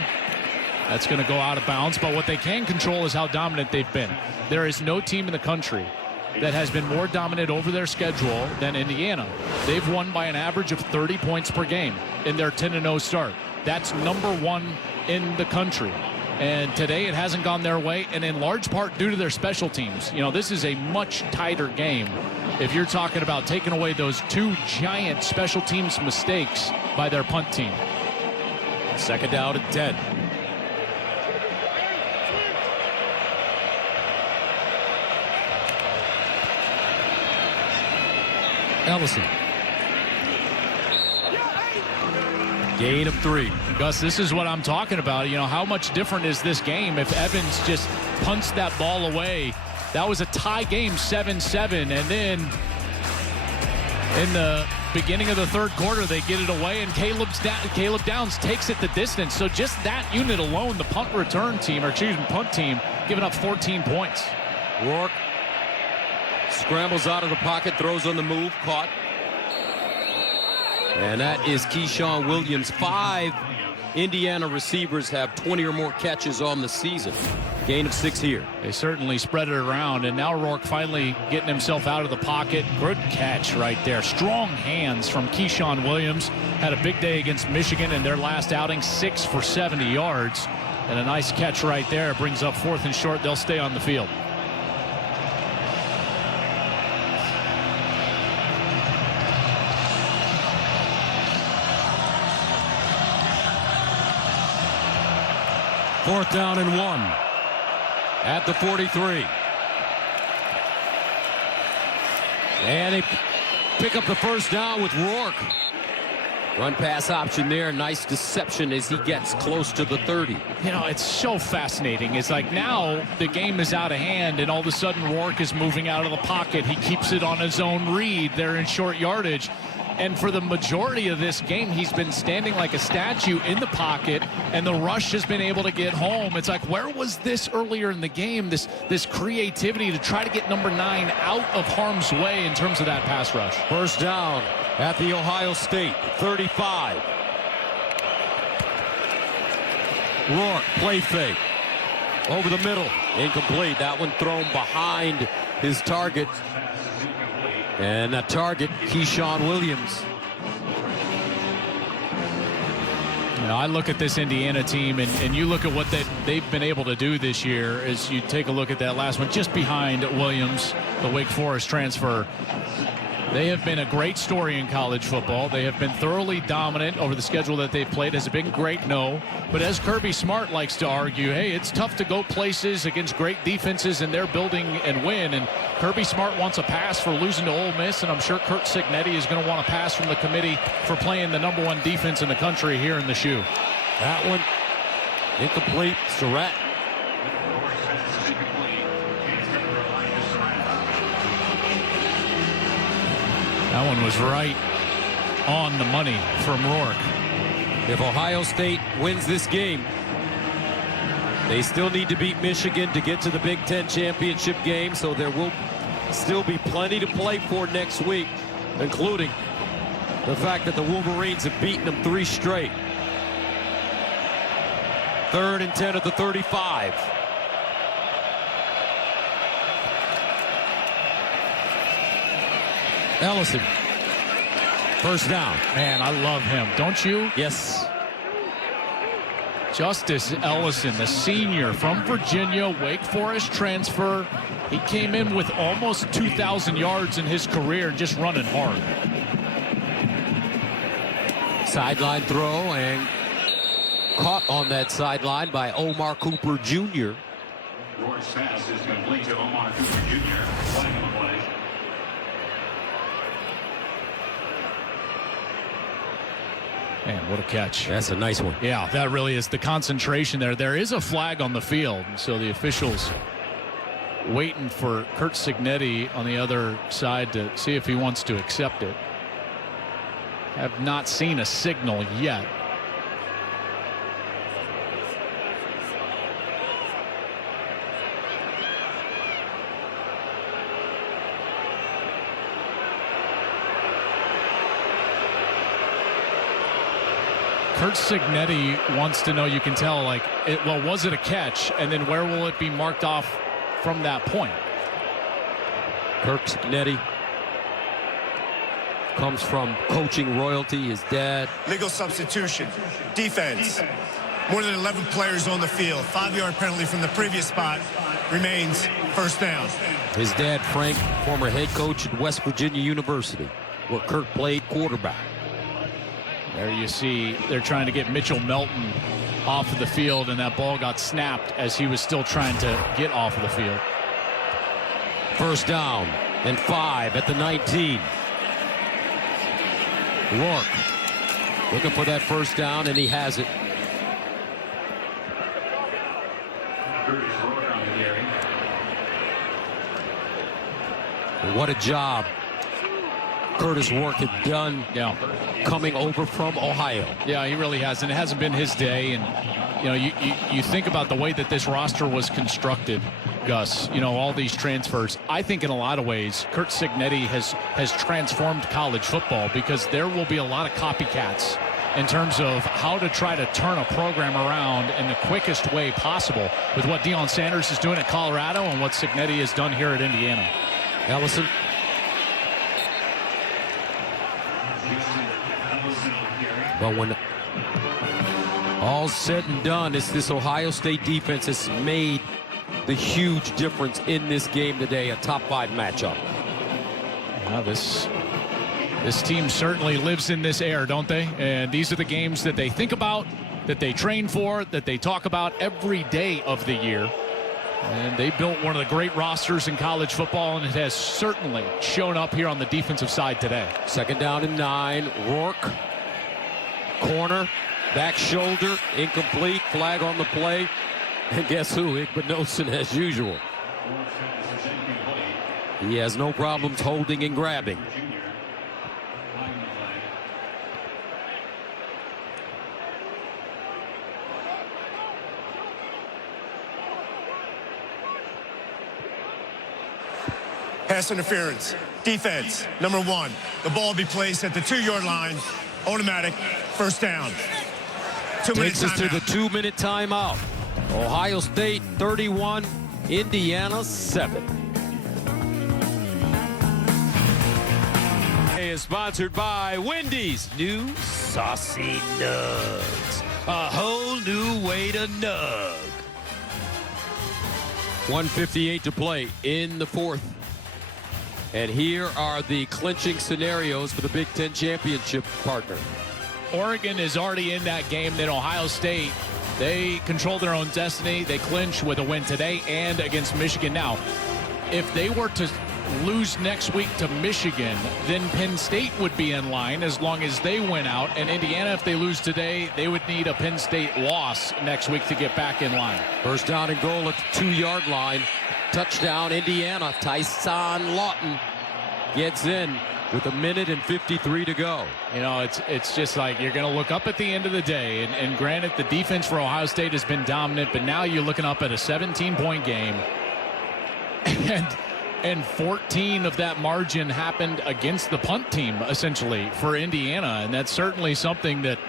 That's going to go out of bounds, but what they can control is how dominant they've been. There is no team in the country that has been more dominant over their schedule than Indiana. They've won by an average of 30 points per game in their 10-0 start. That's number 1 in the country. And today it hasn't gone their way, and in large part due to their special teams. This is a much tighter game if you're talking about taking away those 2 giant special teams mistakes by their punt team. 2nd down and 10. Ellison. Gain of 3. Gus, this is what I'm talking about. How much different is this game if Evans just punts that ball away? That was a tie game, 7-7, and then in the beginning of the 3rd quarter, they get it away, and Caleb Downs takes it the distance. So just that unit alone, the punt team, giving up 14 points. Rourke scrambles out of the pocket, throws on the move, caught. And that is Keyshawn Williams. 5 Indiana receivers have 20 or more catches on the season. Gain of 6 here. They certainly spread it around, and now Rourke finally getting himself out of the pocket. Good catch right there. Strong hands from Keyshawn Williams. Had a big day against Michigan in their last outing, 6 for 70 yards. And a nice catch right there. Brings up 4th and short. They'll stay on the field. Fourth down and 1 at the 43. And they pick up the first down with Rourke. Run pass option there. Nice deception as he gets close to the 30. It's so fascinating. It's like now the game is out of hand, and all of a sudden Rourke is moving out of the pocket. He keeps it on his own read. They're in short yardage. And for the majority of this game, he's been standing like a statue in the pocket, and the rush has been able to get home. It's like, where was this earlier in the game, this creativity to try to get number 9 out of harm's way in terms of that pass rush? First down at the Ohio State 35. Rourke, play fake. Over the middle, incomplete. That one thrown behind his target. And that target, Keyshawn Williams. You know, I look at this Indiana team, and you look at what they've been able to do this year as you take a look at that last one, just behind Williams, the Wake Forest transfer. They have been a great story in college football. They have been thoroughly dominant over the schedule that they've played. Has it been great? No. But as Kirby Smart likes to argue, hey, it's tough to go places against great defenses and they're building and win. And Kirby Smart wants a pass for losing to Ole Miss, and I'm sure Curt Cignetti is going to want a pass from the committee for playing the #1 defense in the country here in the shoe. That one, incomplete. Surratt. That one was right on the money from Rourke. If Ohio State wins this game, they still need to beat Michigan to get to the Big Ten championship game, so there will still be plenty to play for next week, including the fact that the Wolverines have beaten them 3 straight. 3rd and 10 at the 35. Ellison. First down. Man, I love him. Don't you? Yes. Justice Ellison, the senior from Virginia, Wake Forest transfer. He came in with almost 2,000 yards in his career, just running hard. Sideline throw, and caught on that sideline by Omar Cooper Jr. Rourke's pass is complete to Omar Cooper Jr. Flag on the play. Man, what a catch. That's a nice one. Yeah, that really is the concentration there. There is a flag on the field, so the officials waiting for Curt Cignetti on the other side to see if he wants to accept it. Have not seen a signal yet. Curt Cignetti wants to know, you can tell, like, well, was it a catch? And then where will it be marked off from that point? Curt Cignetti comes from coaching royalty. His dad. Legal substitution. Defense. More than 11 players on the field. 5-yard penalty from the previous spot. Remains first down. His dad, Frank, former head coach at West Virginia University, where Curt played quarterback. There you see they're trying to get Mitchell Melton off of the field, and that ball got snapped as he was still trying to get off of the field. First down and 5 at the 19. Rourke looking for that first down, and he has it. What a job Curtis Rourke had done, coming over from Ohio. Yeah, he really has, and it hasn't been his day. And you know, you think about the way that this roster was constructed, Gus. You know, all these transfers. I think in a lot of ways, Curt Cignetti has transformed college football, because there will be a lot of copycats in terms of how to try to turn a program around in the quickest way possible, with what Deion Sanders is doing at Colorado and what Cignetti has done here at Indiana. Ellison. But when all's said and done, it's this Ohio State defense has made the huge difference in this game today, a top 5 matchup. Now this team certainly lives in this air, don't they? And these are the games that they think about, that they train for, that they talk about every day of the year. And they built one of the great rosters in college football, and it has certainly shown up here on the defensive side today. Second down and 9. Rourke. Corner. Back shoulder. Incomplete. Flag on the play. And guess who? Igbenogson as usual. He has no problems holding and grabbing. Pass interference. Defense, number 1. The ball will be placed at the 2-yard line. Automatic, first down. 2-minute Takes us to the timeout. 2-minute timeout. Ohio State 31, Indiana 7. Is sponsored by Wendy's new saucy nugs. A whole new way to nug. 1:58 to play in the fourth. And here are the clinching scenarios for the Big Ten championship partner. Oregon is already in that game. Then Ohio State, they control their own destiny. They clinch with a win today and against Michigan. Now, if they were to lose next week to Michigan, then Penn State would be in line as long as they win out. And Indiana, if they lose today, they would need a Penn State loss next week to get back in line. First down and goal at the 2-yard line. Touchdown, Indiana. Tyson Lawton gets in with 1:53 to go. You know, it's just like you're going to look up at the end of the day. And granted, the defense for Ohio State has been dominant, but now you're looking up at a 17-point game. And 14 of that margin happened against the punt team, essentially, for Indiana. And that's certainly something that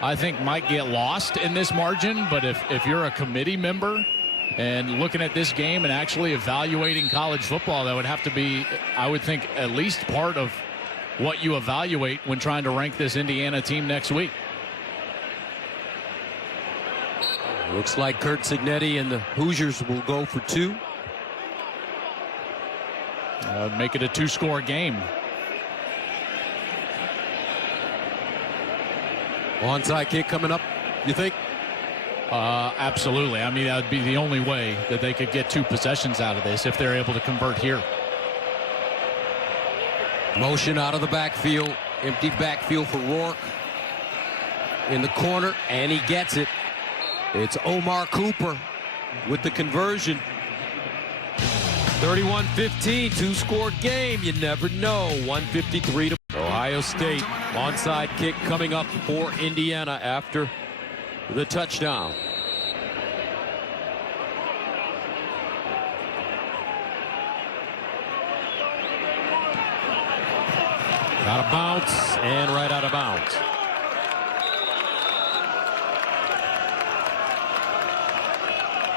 I think might get lost in this margin. But if you're a committee member and looking at this game and actually evaluating college football, that would have to be, I would think, at least part of what you evaluate when trying to rank this Indiana team next week. Looks like Kurt Cignetti and the Hoosiers will go for 2. Make it a 2-score game. Onside kick coming up, you think? Absolutely. I mean, that would be the only way that they could get 2 possessions out of this if they're able to convert here. Motion out of the backfield. Empty backfield for Rourke. In the corner, and he gets it. It's Omar Cooper with the conversion. 31-15, 2-score game. You never know. 1:53 to Ohio State. Onside kick coming up for Indiana after the touchdown. Out of bounds and right out of bounds.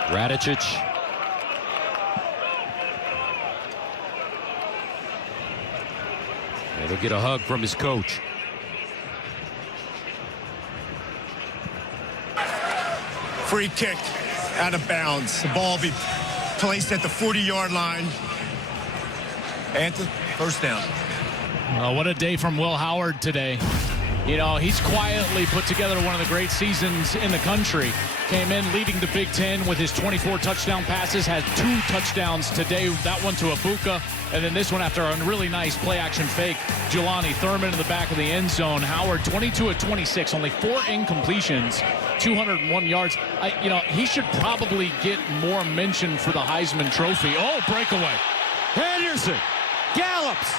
Radicic. And he'll get a hug from his coach. Free kick out of bounds. The ball will be placed at the 40-yard line. And first down. What a day from Will Howard today. You know, he's quietly put together one of the great seasons in the country. Came in leading the Big Ten with his 24 touchdown passes, has 2 touchdowns today, that one to Egbuka, and then this one after a really nice play-action fake. Jelani Thurman in the back of the end zone. Howard 22 of 26, only 4 incompletions, 201 yards. You know, he should probably get more mention for the Heisman Trophy. Oh, breakaway. Henderson gallops.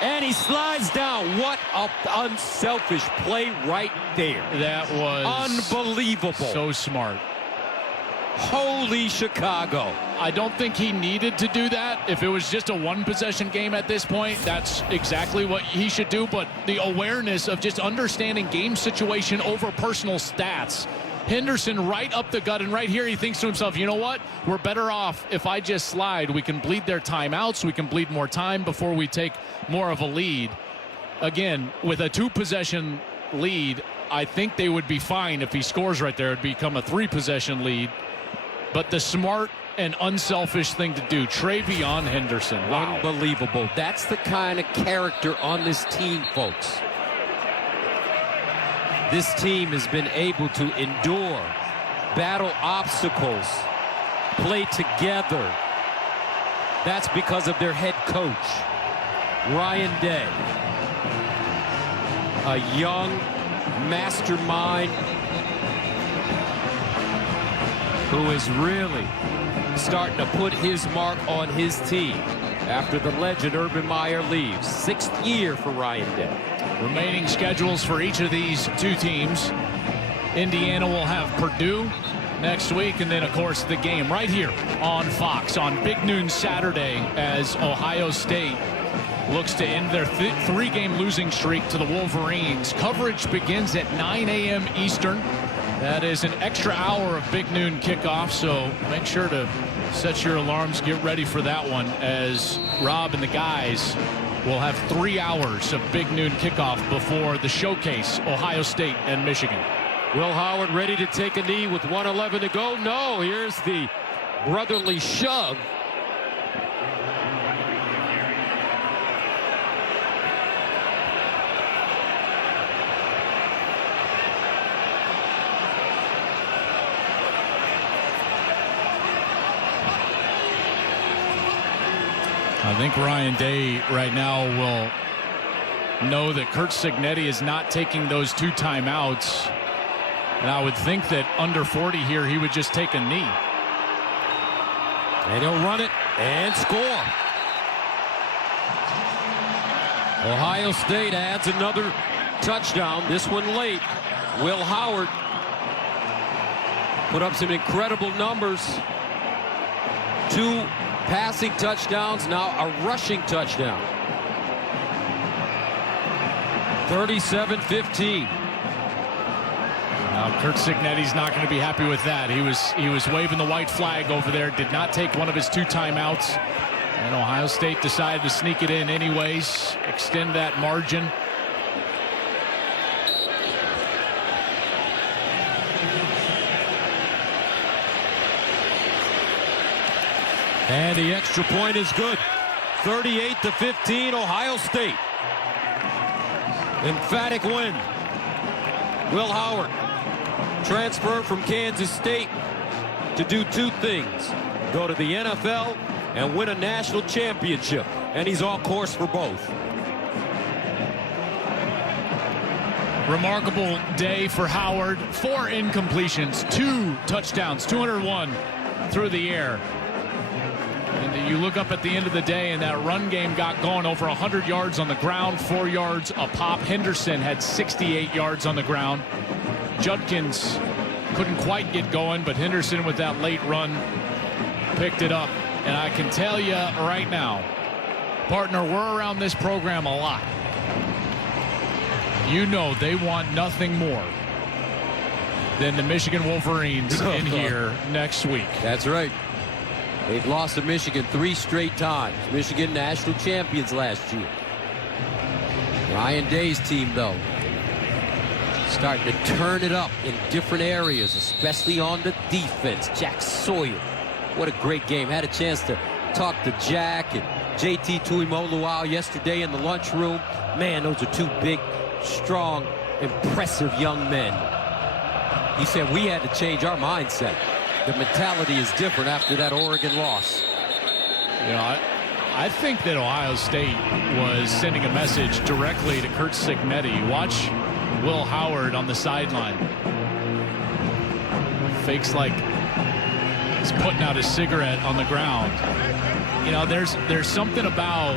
And he slides down. What a unselfish play right there. That was unbelievable. So smart. Holy Chicago. I don't think he needed to do that. If it was just a 1-possession game at this point, that's exactly what he should do. But the awareness of just understanding game situation over personal stats. Henderson right up the gut, and right here he thinks to himself, you know what? We're better off if I just slide. We can bleed their timeouts. We can bleed more time before we take more of a lead. Again, with a 2-possession lead, I think they would be fine if he scores right there. It'd become a 3-possession lead. But the smart and unselfish thing to do, TreyVeon Henderson. Wow. Unbelievable. That's the kind of character on this team, folks. This team has been able to endure, battle obstacles, play together. That's because of their head coach, Ryan Day. A young mastermind who is really starting to put his mark on his team after the legend Urban Meyer leaves. 6th year for Ryan Day. Remaining schedules for each of these 2 teams. Indiana will have Purdue, next week. And then, of course, the game right here on Fox on Big Noon Saturday as Ohio State looks to end their three-game losing streak to the Wolverines. Coverage begins at 9 a.m. Eastern. That is an extra hour of Big Noon kickoff, so make sure to set your alarms, get ready for that one, as Rob and the guys will have 3 hours of Big Noon kickoff before the showcase, Ohio State and Michigan. Will Howard ready to take a knee with 1:11 to go? No, here's the brotherly shove. I think Ryan Day right now will know that Curt Cignetti is not taking those 2 timeouts. And I would think that under 40 here, he would just take a knee. And he'll run it and score. Ohio State adds another touchdown, this one late. Will Howard put up some incredible numbers. 2 passing touchdowns, now a rushing touchdown. 37-15. Now Curt Cignetti's not going to be happy with that. He was waving the white flag over there, did not take one of his 2 timeouts. And Ohio State decided to sneak it in anyways, extend that margin. And the extra point is good. 38-15, Ohio State. Emphatic win. Will Howard transferred from Kansas State to do 2 things. Go to the NFL and win a national championship. And he's on course for both. Remarkable day for Howard. 4 incompletions, 2 touchdowns, 201 through the air. And you look up at the end of the day, and that run game got going, over 100 yards on the ground, 4 yards a pop. Henderson had 68 yards on the ground. Judkins couldn't quite get going, but Henderson with that late run picked it up. And I can tell you right now, partner, we're around this program a lot. You know they want nothing more than the Michigan Wolverines in here next week. That's right. They've lost to Michigan 3 straight times. Michigan national champions last year. Ryan Day's team, though, starting to turn it up in different areas, especially on the defense. Jack Sawyer, what a great game. Had a chance to talk to Jack and JT Tuimoloau yesterday in the lunchroom. Man, those are 2 big, strong, impressive young men. He said we had to change our mindset. The mentality is different after that Oregon loss. You know, I think that Ohio State was sending a message directly to Curt Cignetti. Watch Will Howard on the sideline. Fakes like he's putting out his cigarette on the ground. You know, there's something about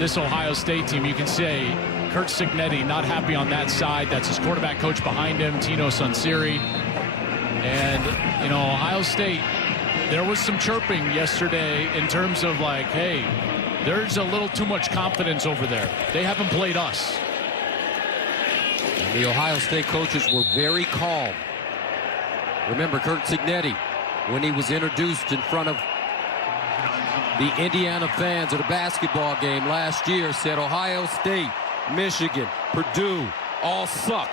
this Ohio State team. You can say Curt Cignetti not happy on that side. That's his quarterback coach behind him, Tino Sunseri. And, you know, Ohio State, there was some chirping yesterday in terms of like, hey, there's a little too much confidence over there. They haven't played us. And the Ohio State coaches were very calm. Remember Curt Cignetti, when he was introduced in front of the Indiana fans at a basketball game last year, said Ohio State, Michigan, Purdue, all suck.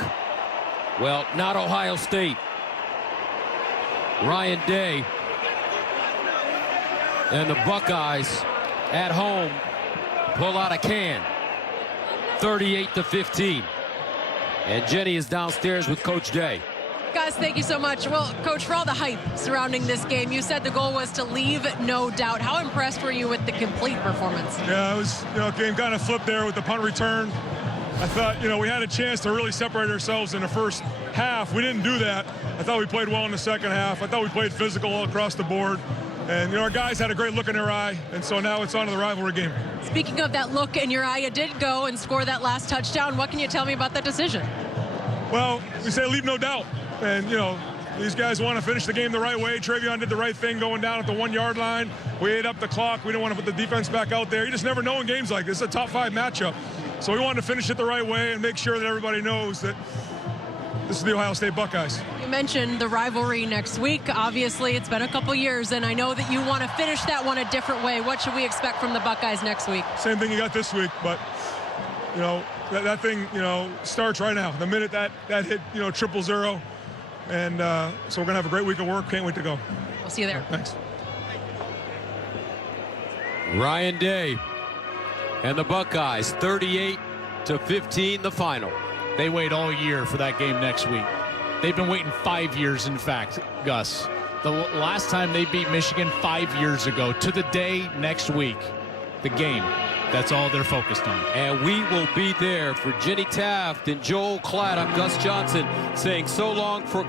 Well, not Ohio State. Ryan Day and the Buckeyes at home pull out a can. 38-15. And Jenny is downstairs with Coach Day. Guys, thank you so much. Well, Coach, for all the hype surrounding this game, you said the goal was to leave no doubt. How impressed were you with the complete performance? Yeah, it was, game kind of flipped there with the punt return. I thought, we had a chance to really separate ourselves in the first half. We didn't do that. I thought we played well in the second half. I thought we played physical all across the board. And, our guys had a great look in their eye. And so now it's on to the rivalry game. Speaking of that look in your eye, you did go and score that last touchdown. What can you tell me about that decision? Well, we say leave no doubt. And, These guys want to finish the game the right way. TreyVeon did the right thing going down at the 1 yard line. We ate up the clock. We didn't want to put the defense back out there. You just never know in games like this. It's a top 5 matchup. So we wanted to finish it the right way and make sure that everybody knows that this is the Ohio State Buckeyes. You mentioned the rivalry next week. Obviously, it's been a couple years, and I know that you want to finish that one a different way. What should we expect from the Buckeyes next week? Same thing you got this week, but, you know, that thing, you know, starts right now. The minute that hit, you know, 000. And so we're going to have a great week of work. Can't wait to go. We'll see you there. Thanks. Ryan Day and the Buckeyes, 38-15, the final. They wait all year for that game next week. They've been waiting 5 years, in fact, Gus. The last time they beat Michigan 5 years ago, to the day next week, the game. That's all they're focused on. And we will be there for Jenny Taft and Joel Klatt. I'm Gus Johnson saying so long for